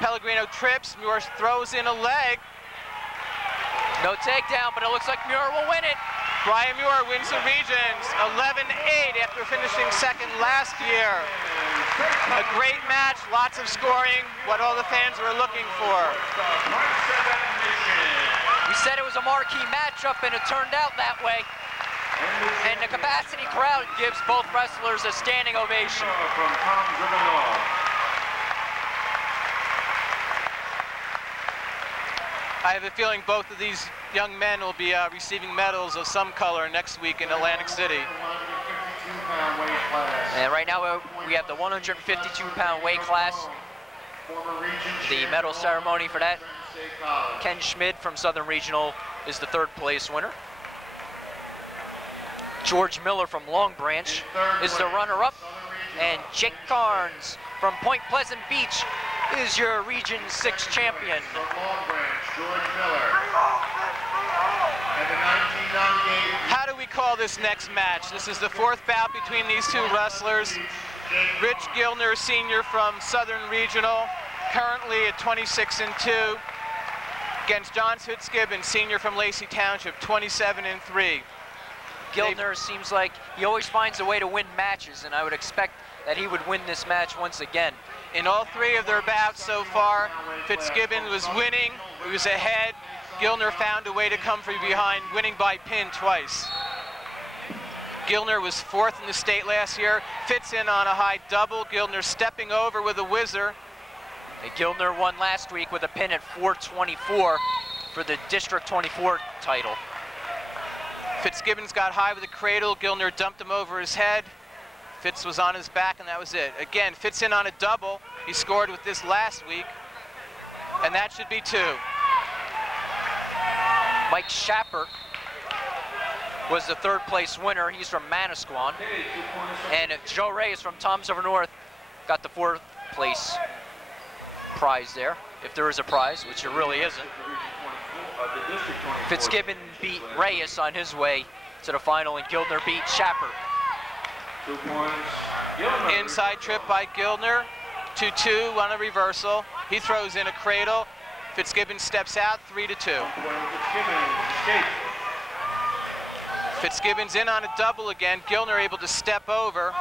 Pellegrino trips, Muir throws in a leg. No takedown, but it looks like Muir will win it. Brian Muir wins the Regions, 11-8 after finishing second last year. A great match, lots of scoring, what all the fans were looking for. We said it was a marquee matchup, and it turned out that way. And the capacity crowd gives both wrestlers a standing ovation. From Tom Drivenov. I have a feeling both of these young men will be receiving medals of some color next week in Atlantic City. And right now we have the 152-pound weight class. The medal ceremony for that. Ken Schmid from Southern Regional is the 3rd place winner. George Miller from Long Branch is the runner-up. And Jake Carnes from Point Pleasant Beach is your Region 6 champion. How do we call this next match? This is the 4th bout between these 2 wrestlers. Rich Gilner, senior from Southern Regional, currently at 26-2, against John Fitzgibbon, senior from Lacey Township, 27-3. Gilner seems like he always finds a way to win matches, and I would expect that he would win this match once again. In all 3 of their bouts so far, Fitzgibbon was winning, he was ahead. Gilner found a way to come from behind, winning by pin twice. Gilner was 4th in the state last year, Fitz in on a high double. Gilner stepping over with a whizzer. Gildner won last week with a pin at 424 for the District 24 title. Fitzgibbons got high with the cradle. Gildner dumped him over his head. Fitz was on his back, and that was it. Again, Fitz in on a double. He scored with this last week, and that should be 2. Mike Schapper was the 3rd place winner. He's from Manasquan. And Joe Reyes from Toms River North got the 4th place prize there, if there is a prize, which there really isn't. Fitzgibbon beat Reyes on his way to the final, and Gildner beat Schapper. 2 points. Gildner. Inside trip by Gildner. 2-2 on a reversal. He throws in a cradle. Fitzgibbon steps out, 3-2. Fitzgibbon's in on a double again. Gildner able to step over.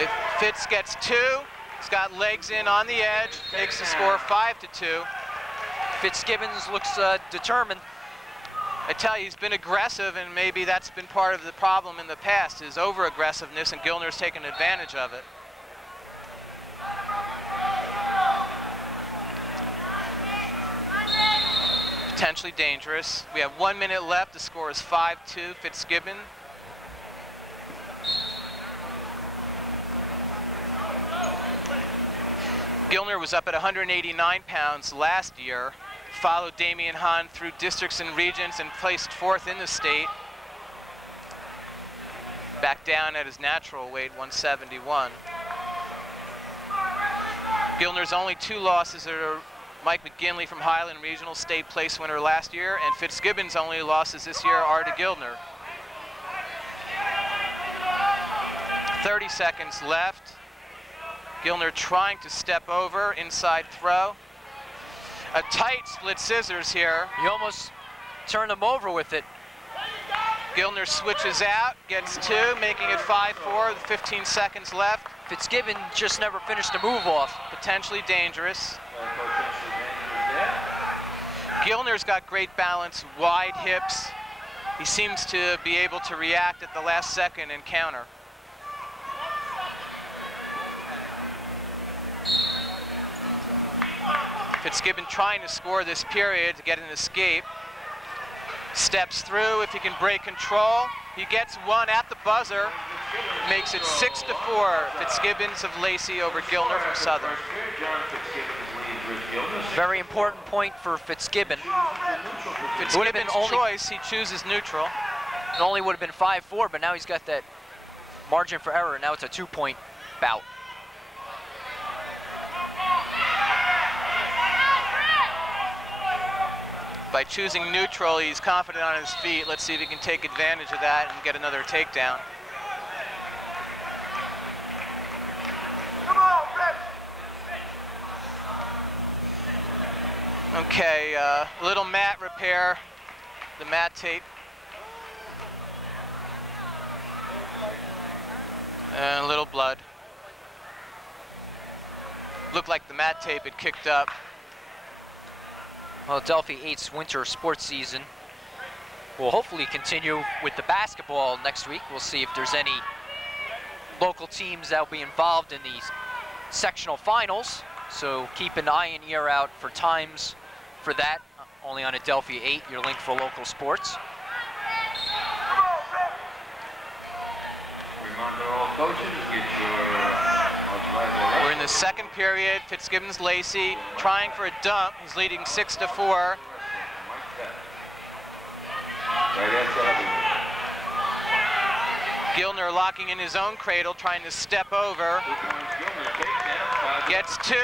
If Fitz gets 2, he's got legs in on the edge, makes the score 5-2. Fitzgibbons looks determined. I tell you, he's been aggressive, and maybe that's been part of the problem in the past, is over-aggressiveness, and Gildner's taken advantage of it. Potentially dangerous. We have 1 minute left. The score is 5-2, Fitzgibbon. Gildner was up at 189 pounds last year, followed Damian Hahn through districts and regions and placed 4th in the state. Back down at his natural weight, 171. Gildner's only 2 losses are Mike McGinley from Highland Regional, state place winner last year, and Fitzgibbon's only losses this year are to Gildner. 30 seconds left. Gildner trying to step over, inside throw. A tight split scissors here. He almost turned him over with it. Gildner switches out, gets 2, making it 5-4 with 15 seconds left. Fitzgibbon just never finished the move off. Potentially dangerous. Gildner's got great balance, wide hips. He seems to be able to react at the last second and counter. Fitzgibbon trying to score this period to get an escape. Steps through if he can break control. He gets 1 at the buzzer. Makes it 6-4. Fitzgibbons of Lacey over Gildner from Southern. Very important point for Fitzgibbon. Fitzgibbon's choice, he chooses neutral. It only would have been 5-4, but now he's got that margin for error. Now it's a 2-point bout. By choosing neutral, he's confident on his feet. Let's see if he can take advantage of that and get another takedown. Okay, little mat repair, the mat tape. And a little blood. Looked like the mat tape had kicked up. Well, Delphi 8's winter sports season will hopefully continue with the basketball next week. We'll see if there's any local teams that will be involved in these sectional finals. So keep an eye and ear out for times for that. Only on Adelphia 8, your link for local sports. Reminder all coaches, get your We're in the second period. Fitzgibbons Lacey trying for a dump. He's leading 6-4. Gildner locking in his own cradle, trying to step over. Gets 2.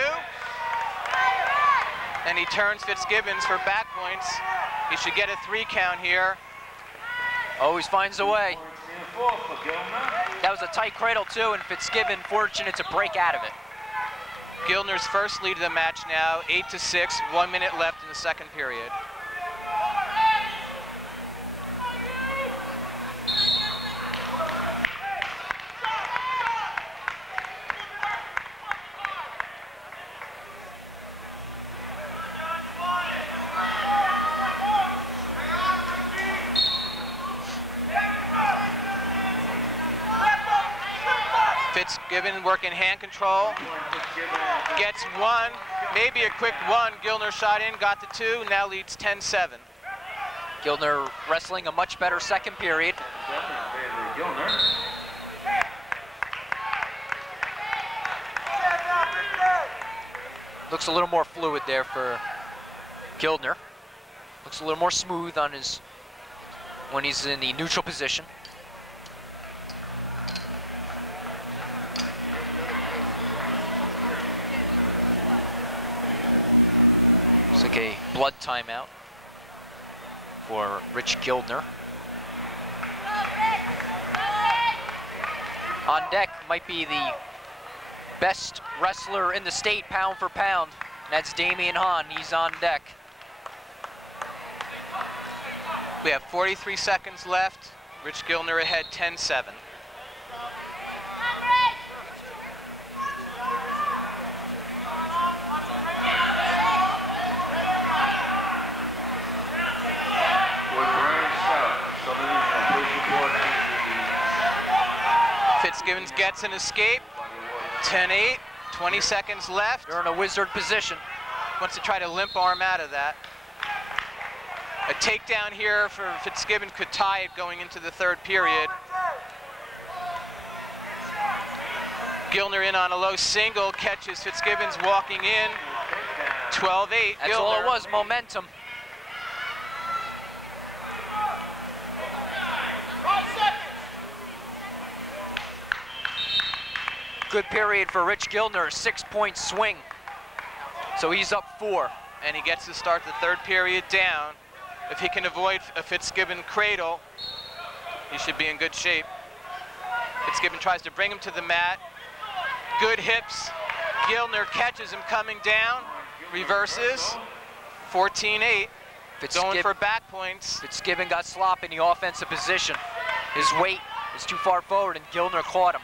And he turns Fitzgibbons for back points. He should get a 3 count here. Always finds a way. That was a tight cradle too, and Fitzgibbon fortunate to break out of it. Gildner's first lead of the match now, 8-6, 1 minute left in the second period. Fitzgibbon working hand control. Gets one, maybe a quick one. Gilner shot in, got the two, now leads 10-7. Gilner wrestling a much better second period. Looks a little more fluid there for Gilner. Looks a little more smooth on his when he's in the neutral position. Looks like a blood timeout for Rich Gilner. On deck might be the best wrestler in the state, pound for pound. That's Damian Hahn. He's on deck. We have 43 seconds left. Rich Gilner ahead 10-7. Fitzgibbons gets an escape. 10-8, 20 seconds left. You're in a wizard position. Wants to try to limp arm out of that. A takedown here for Fitzgibbon could tie it going into the third period. Gilner in on a low single, catches Fitzgibbons walking in. 12-8, That's Gilner. all it was, momentum. Good period for Rich Gilner, 6-point swing. So he's up 4. And he gets to start the third period down. If he can avoid a Fitzgibbon cradle, he should be in good shape. Fitzgibbon tries to bring him to the mat. Good hips. Gilner catches him coming down, reverses. 14-8, going for back points. Fitzgibbon got slop in the offensive position. His weight is too far forward and Gilner caught him.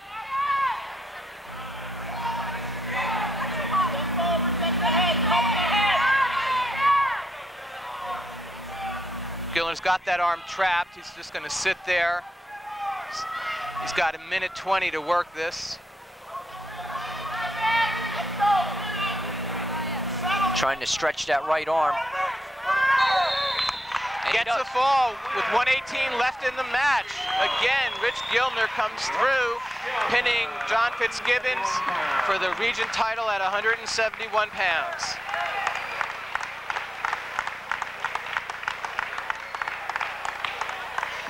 Gilner's got that arm trapped. He's just going to sit there. He's got 1:20 to work this. Trying to stretch that right arm. And Gets a fall with 1:18 left in the match. Again, Rich Gilner comes through, pinning John Fitzgibbons for the region title at 171 pounds.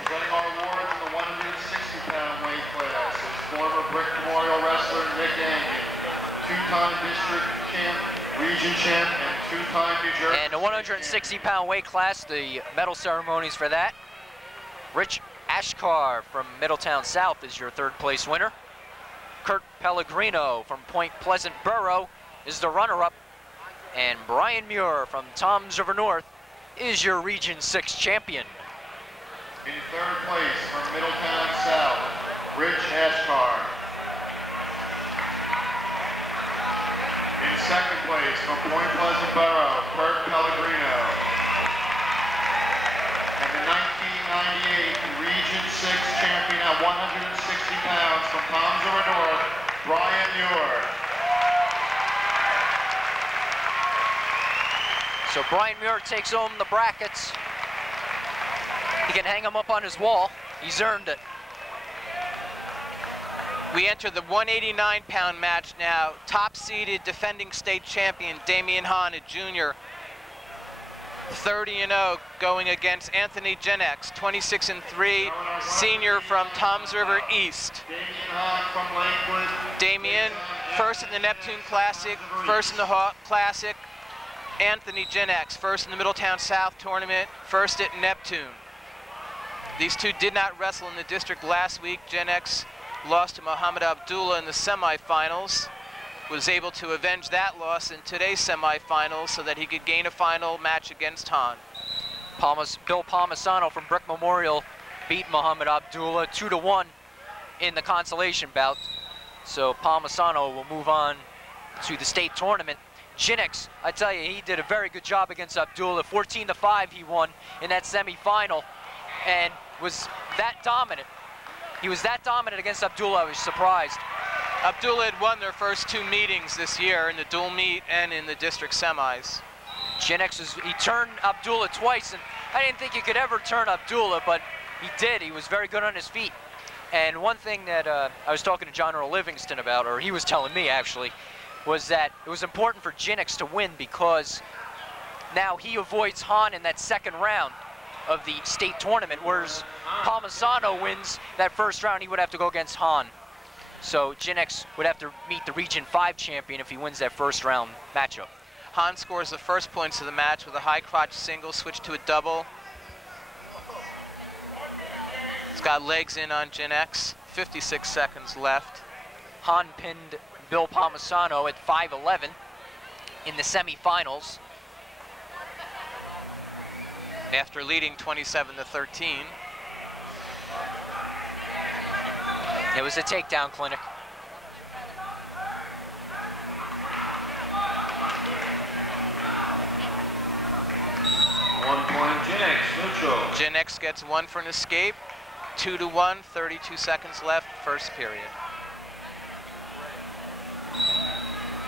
Getting our awards in the 160-pound weight class is former Brick Memorial wrestler Nick Angus, two-time district champ, region champ, and two-time New Jersey. And the 160-pound weight class, the medal ceremonies for that. Rich Ashkar from Middletown South is your third-place winner. Kurt Pellegrino from Point Pleasant Borough is the runner-up. And Brian Muir from Toms River North is your Region 6 champion. In third place from Middletown South, Rich Ashkar. In second place from Point Pleasant Borough, Kurt Pellegrino. And the 1998 Region 6 champion at 160 pounds from Toms River North, Brian Muir. So Brian Muir takes home the brackets. He can hang them up on his wall. He's earned it. We enter the 189-pound match now. Top-seeded defending state champion Damian Hahn, a junior. 30-0 going against Anthony Genex, 26-3, senior from Toms River East. Damian Hahn from Lakewood. Damian, first in the Neptune Classic, first in the Hawk Classic. Anthony Genex, first in the Middletown South tournament, first at Neptune. These two did not wrestle in the district last week. Genex lost to Muhammad Abdullah in the semifinals, was able to avenge that loss in today's semifinals so that he could gain a final match against Hahn. Bill Palmisano from Brick Memorial beat Muhammad Abdullah 2-1 in the consolation bout. So Palmisano will move on to the state tournament. Genex, I tell you, he did a very good job against Abdullah. 14-5 he won in that semifinal and was that dominant. He was that dominant against Abdullah, I was surprised. Abdullah had won their first 2 meetings this year, in the dual meet and in the district semis. Gen X, he turned Abdullah twice, and I didn't think he could ever turn Abdullah, but he did. He was very good on his feet. And one thing that I was talking to John Earl Livingston about, or he was telling me actually, was that it was important for Gen X to win because now he avoids Han in that second round of the state tournament, whereas Palmisano wins that first round, he would have to go against Han. So Gen X would have to meet the Region 5 champion if he wins that first round matchup. Han scores the first points of the match with a high crotch single, switch to a double. He's got legs in on Gen X, 56 seconds left. Han pinned Bill Palmisano at 5'11" in the semifinals. After leading 27-13. It was a takedown clinic. One point Gen X, neutral. Gen X gets 1 for an escape. 2-1, 32 seconds left, first period.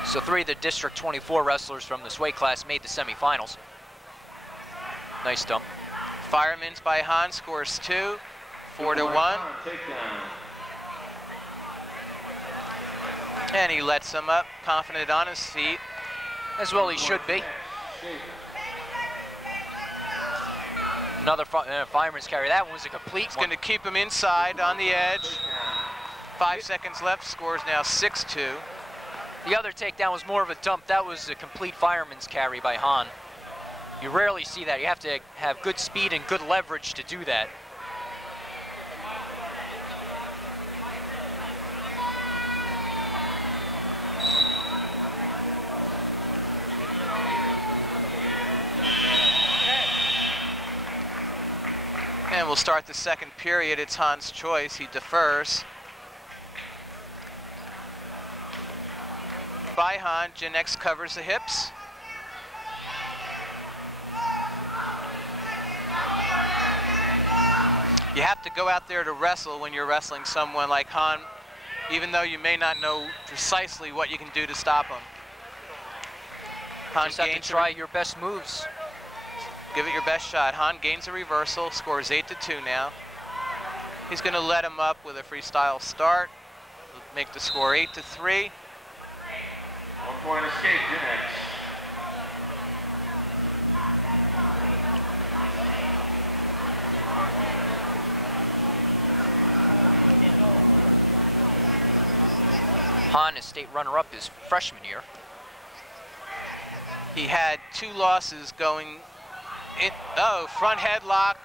So 3 of the District 24 wrestlers from this weight class made the semifinals. Nice dump. Fireman's by Han scores 2, 4-1. And he lets him up, confident on his feet. As well he should be. Another fireman's carry. That one was a complete It's one. going to keep him inside on the edge. 5 seconds left, scores now 6-2. The other takedown was more of a dump. That was a complete fireman's carry by Han. You rarely see that. You have to have good speed and good leverage to do that. And we'll start the second period. It's Han's choice. He defers. By Han, Gen X covers the hips. You have to go out there to wrestle when you're wrestling someone like Han, even though you may not know precisely what you can do to stop him. Han Just have to try your best moves. Give it your best shot. Han gains a reversal, scores 8-2 now. He's going to let him up with a freestyle start, make the score 8-3. 1 point escape, Gen X. Han is state runner-up his freshman year. He had 2 losses going in. Oh, front headlock.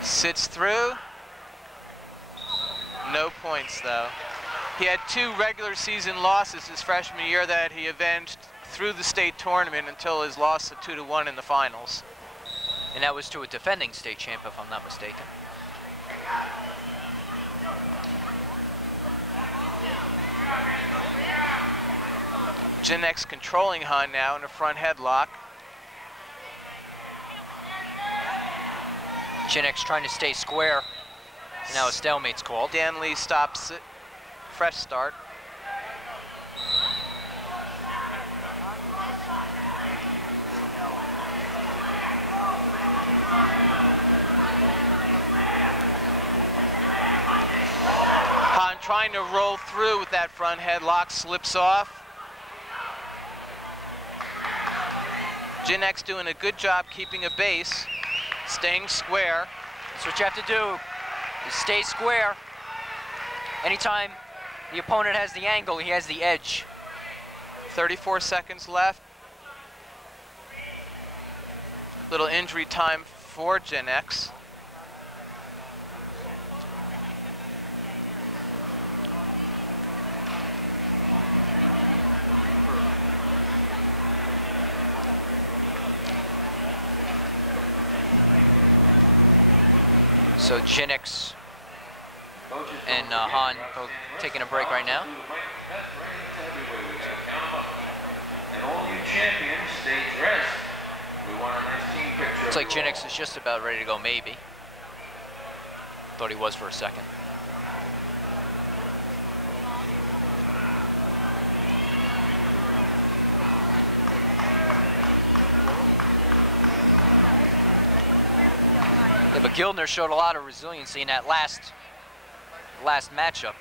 Sits through. No points though. He had 2 regular season losses his freshman year that he avenged through the state tournament until his loss of 2-1 in the finals. And that was to a defending state champ, if I'm not mistaken. Gen X controlling Han now in a front headlock. Gen X trying to stay square. And now a stalemate's called. Dan Lee stops it. Fresh start. Han trying to roll through with that front headlock, slips off. Gen X doing a good job keeping a base, staying square. That's what you have to do, is stay square. Anytime the opponent has the angle, he has the edge. 34 seconds left. Little injury time for Gen X. So Gen X and Han both taking a break right now. And all you champions stay dressed. We want a nice team picture. Looks like Gen X is just about ready to go, maybe. Thought he was for a second. Yeah, but Gildner showed a lot of resiliency in that last matchup.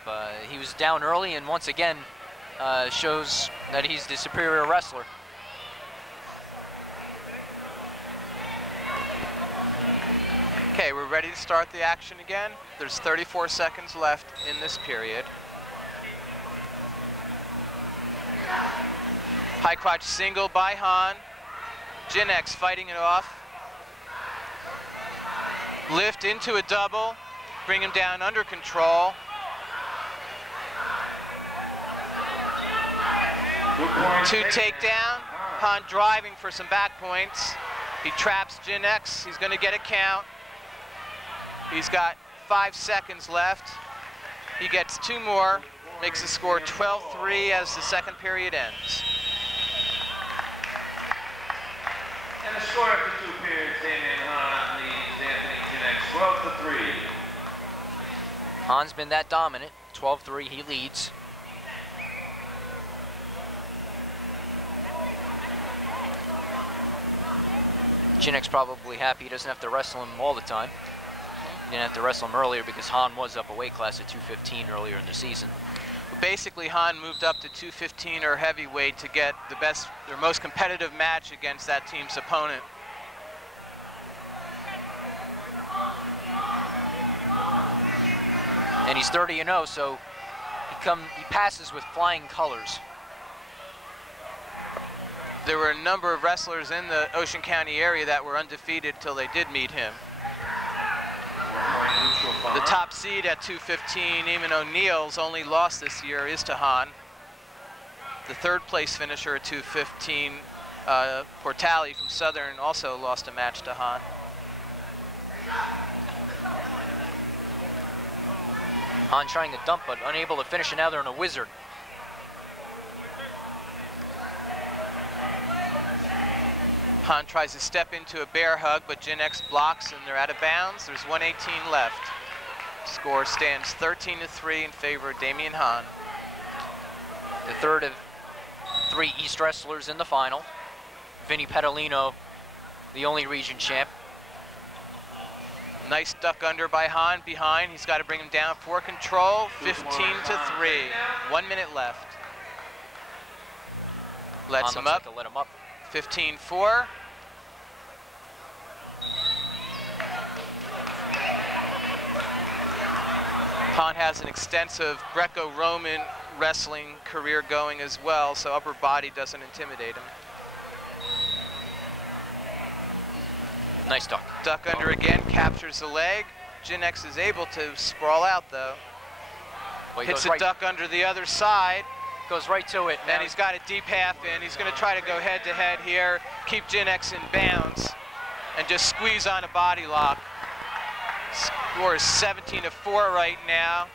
He was down early, and once again shows that he's the superior wrestler. Okay, we're ready to start the action again. There's 34 seconds left in this period. High crotch single by Han. Jinex fighting it off. Lift into a double. Bring him down under control. Two takedown. Han driving for some back points. He traps Jinex. He's going to get a count. He's got 5 seconds left. He gets 2 more. Makes the score 12-3 as the second period ends. And the score after 2 periods, Damian Han leads Anthony Jinex 12-3. Han's been that dominant. 12-3, he leads. Jinex probably happy he doesn't have to wrestle him all the time. He didn't have to wrestle him earlier because Han was up a weight class at 215 earlier in the season. Basically, Han moved up to 215 or heavyweight to get the best, their most competitive match against that team's opponent. And he's 30-0, so he passes with flying colors. There were a number of wrestlers in the Ocean County area that were undefeated till they did meet him. The top seed at 215, Eamon O'Neill's only loss this year is to Han. The third place finisher at 215, Portali from Southern, also lost a match to Han. Han trying to dump, but unable to finish it. Now they're in a wizard. Han tries to step into a bear hug, but Jinex blocks and they're out of bounds. There's 1:18 left. Score stands 13-3 in favor of Damian Han. The third of 3 East wrestlers in the final. Vinny Petalino, the only region champ. Nice duck under by Han behind. He's got to bring him down for control. 15-3. 1 minute left. Lets him up. Like let him up. 15-4. Han has an extensive Greco-Roman wrestling career going as well, so upper body doesn't intimidate him. Nice duck. Duck under again, captures the leg. Jinex is able to sprawl out though. Well, hits a duck under the other side. Goes right to it. And he's got a deep half in. He's going to try to go head to head here, keep Jinex in bounds, and just squeeze on a body lock. Score is 17-4 right now.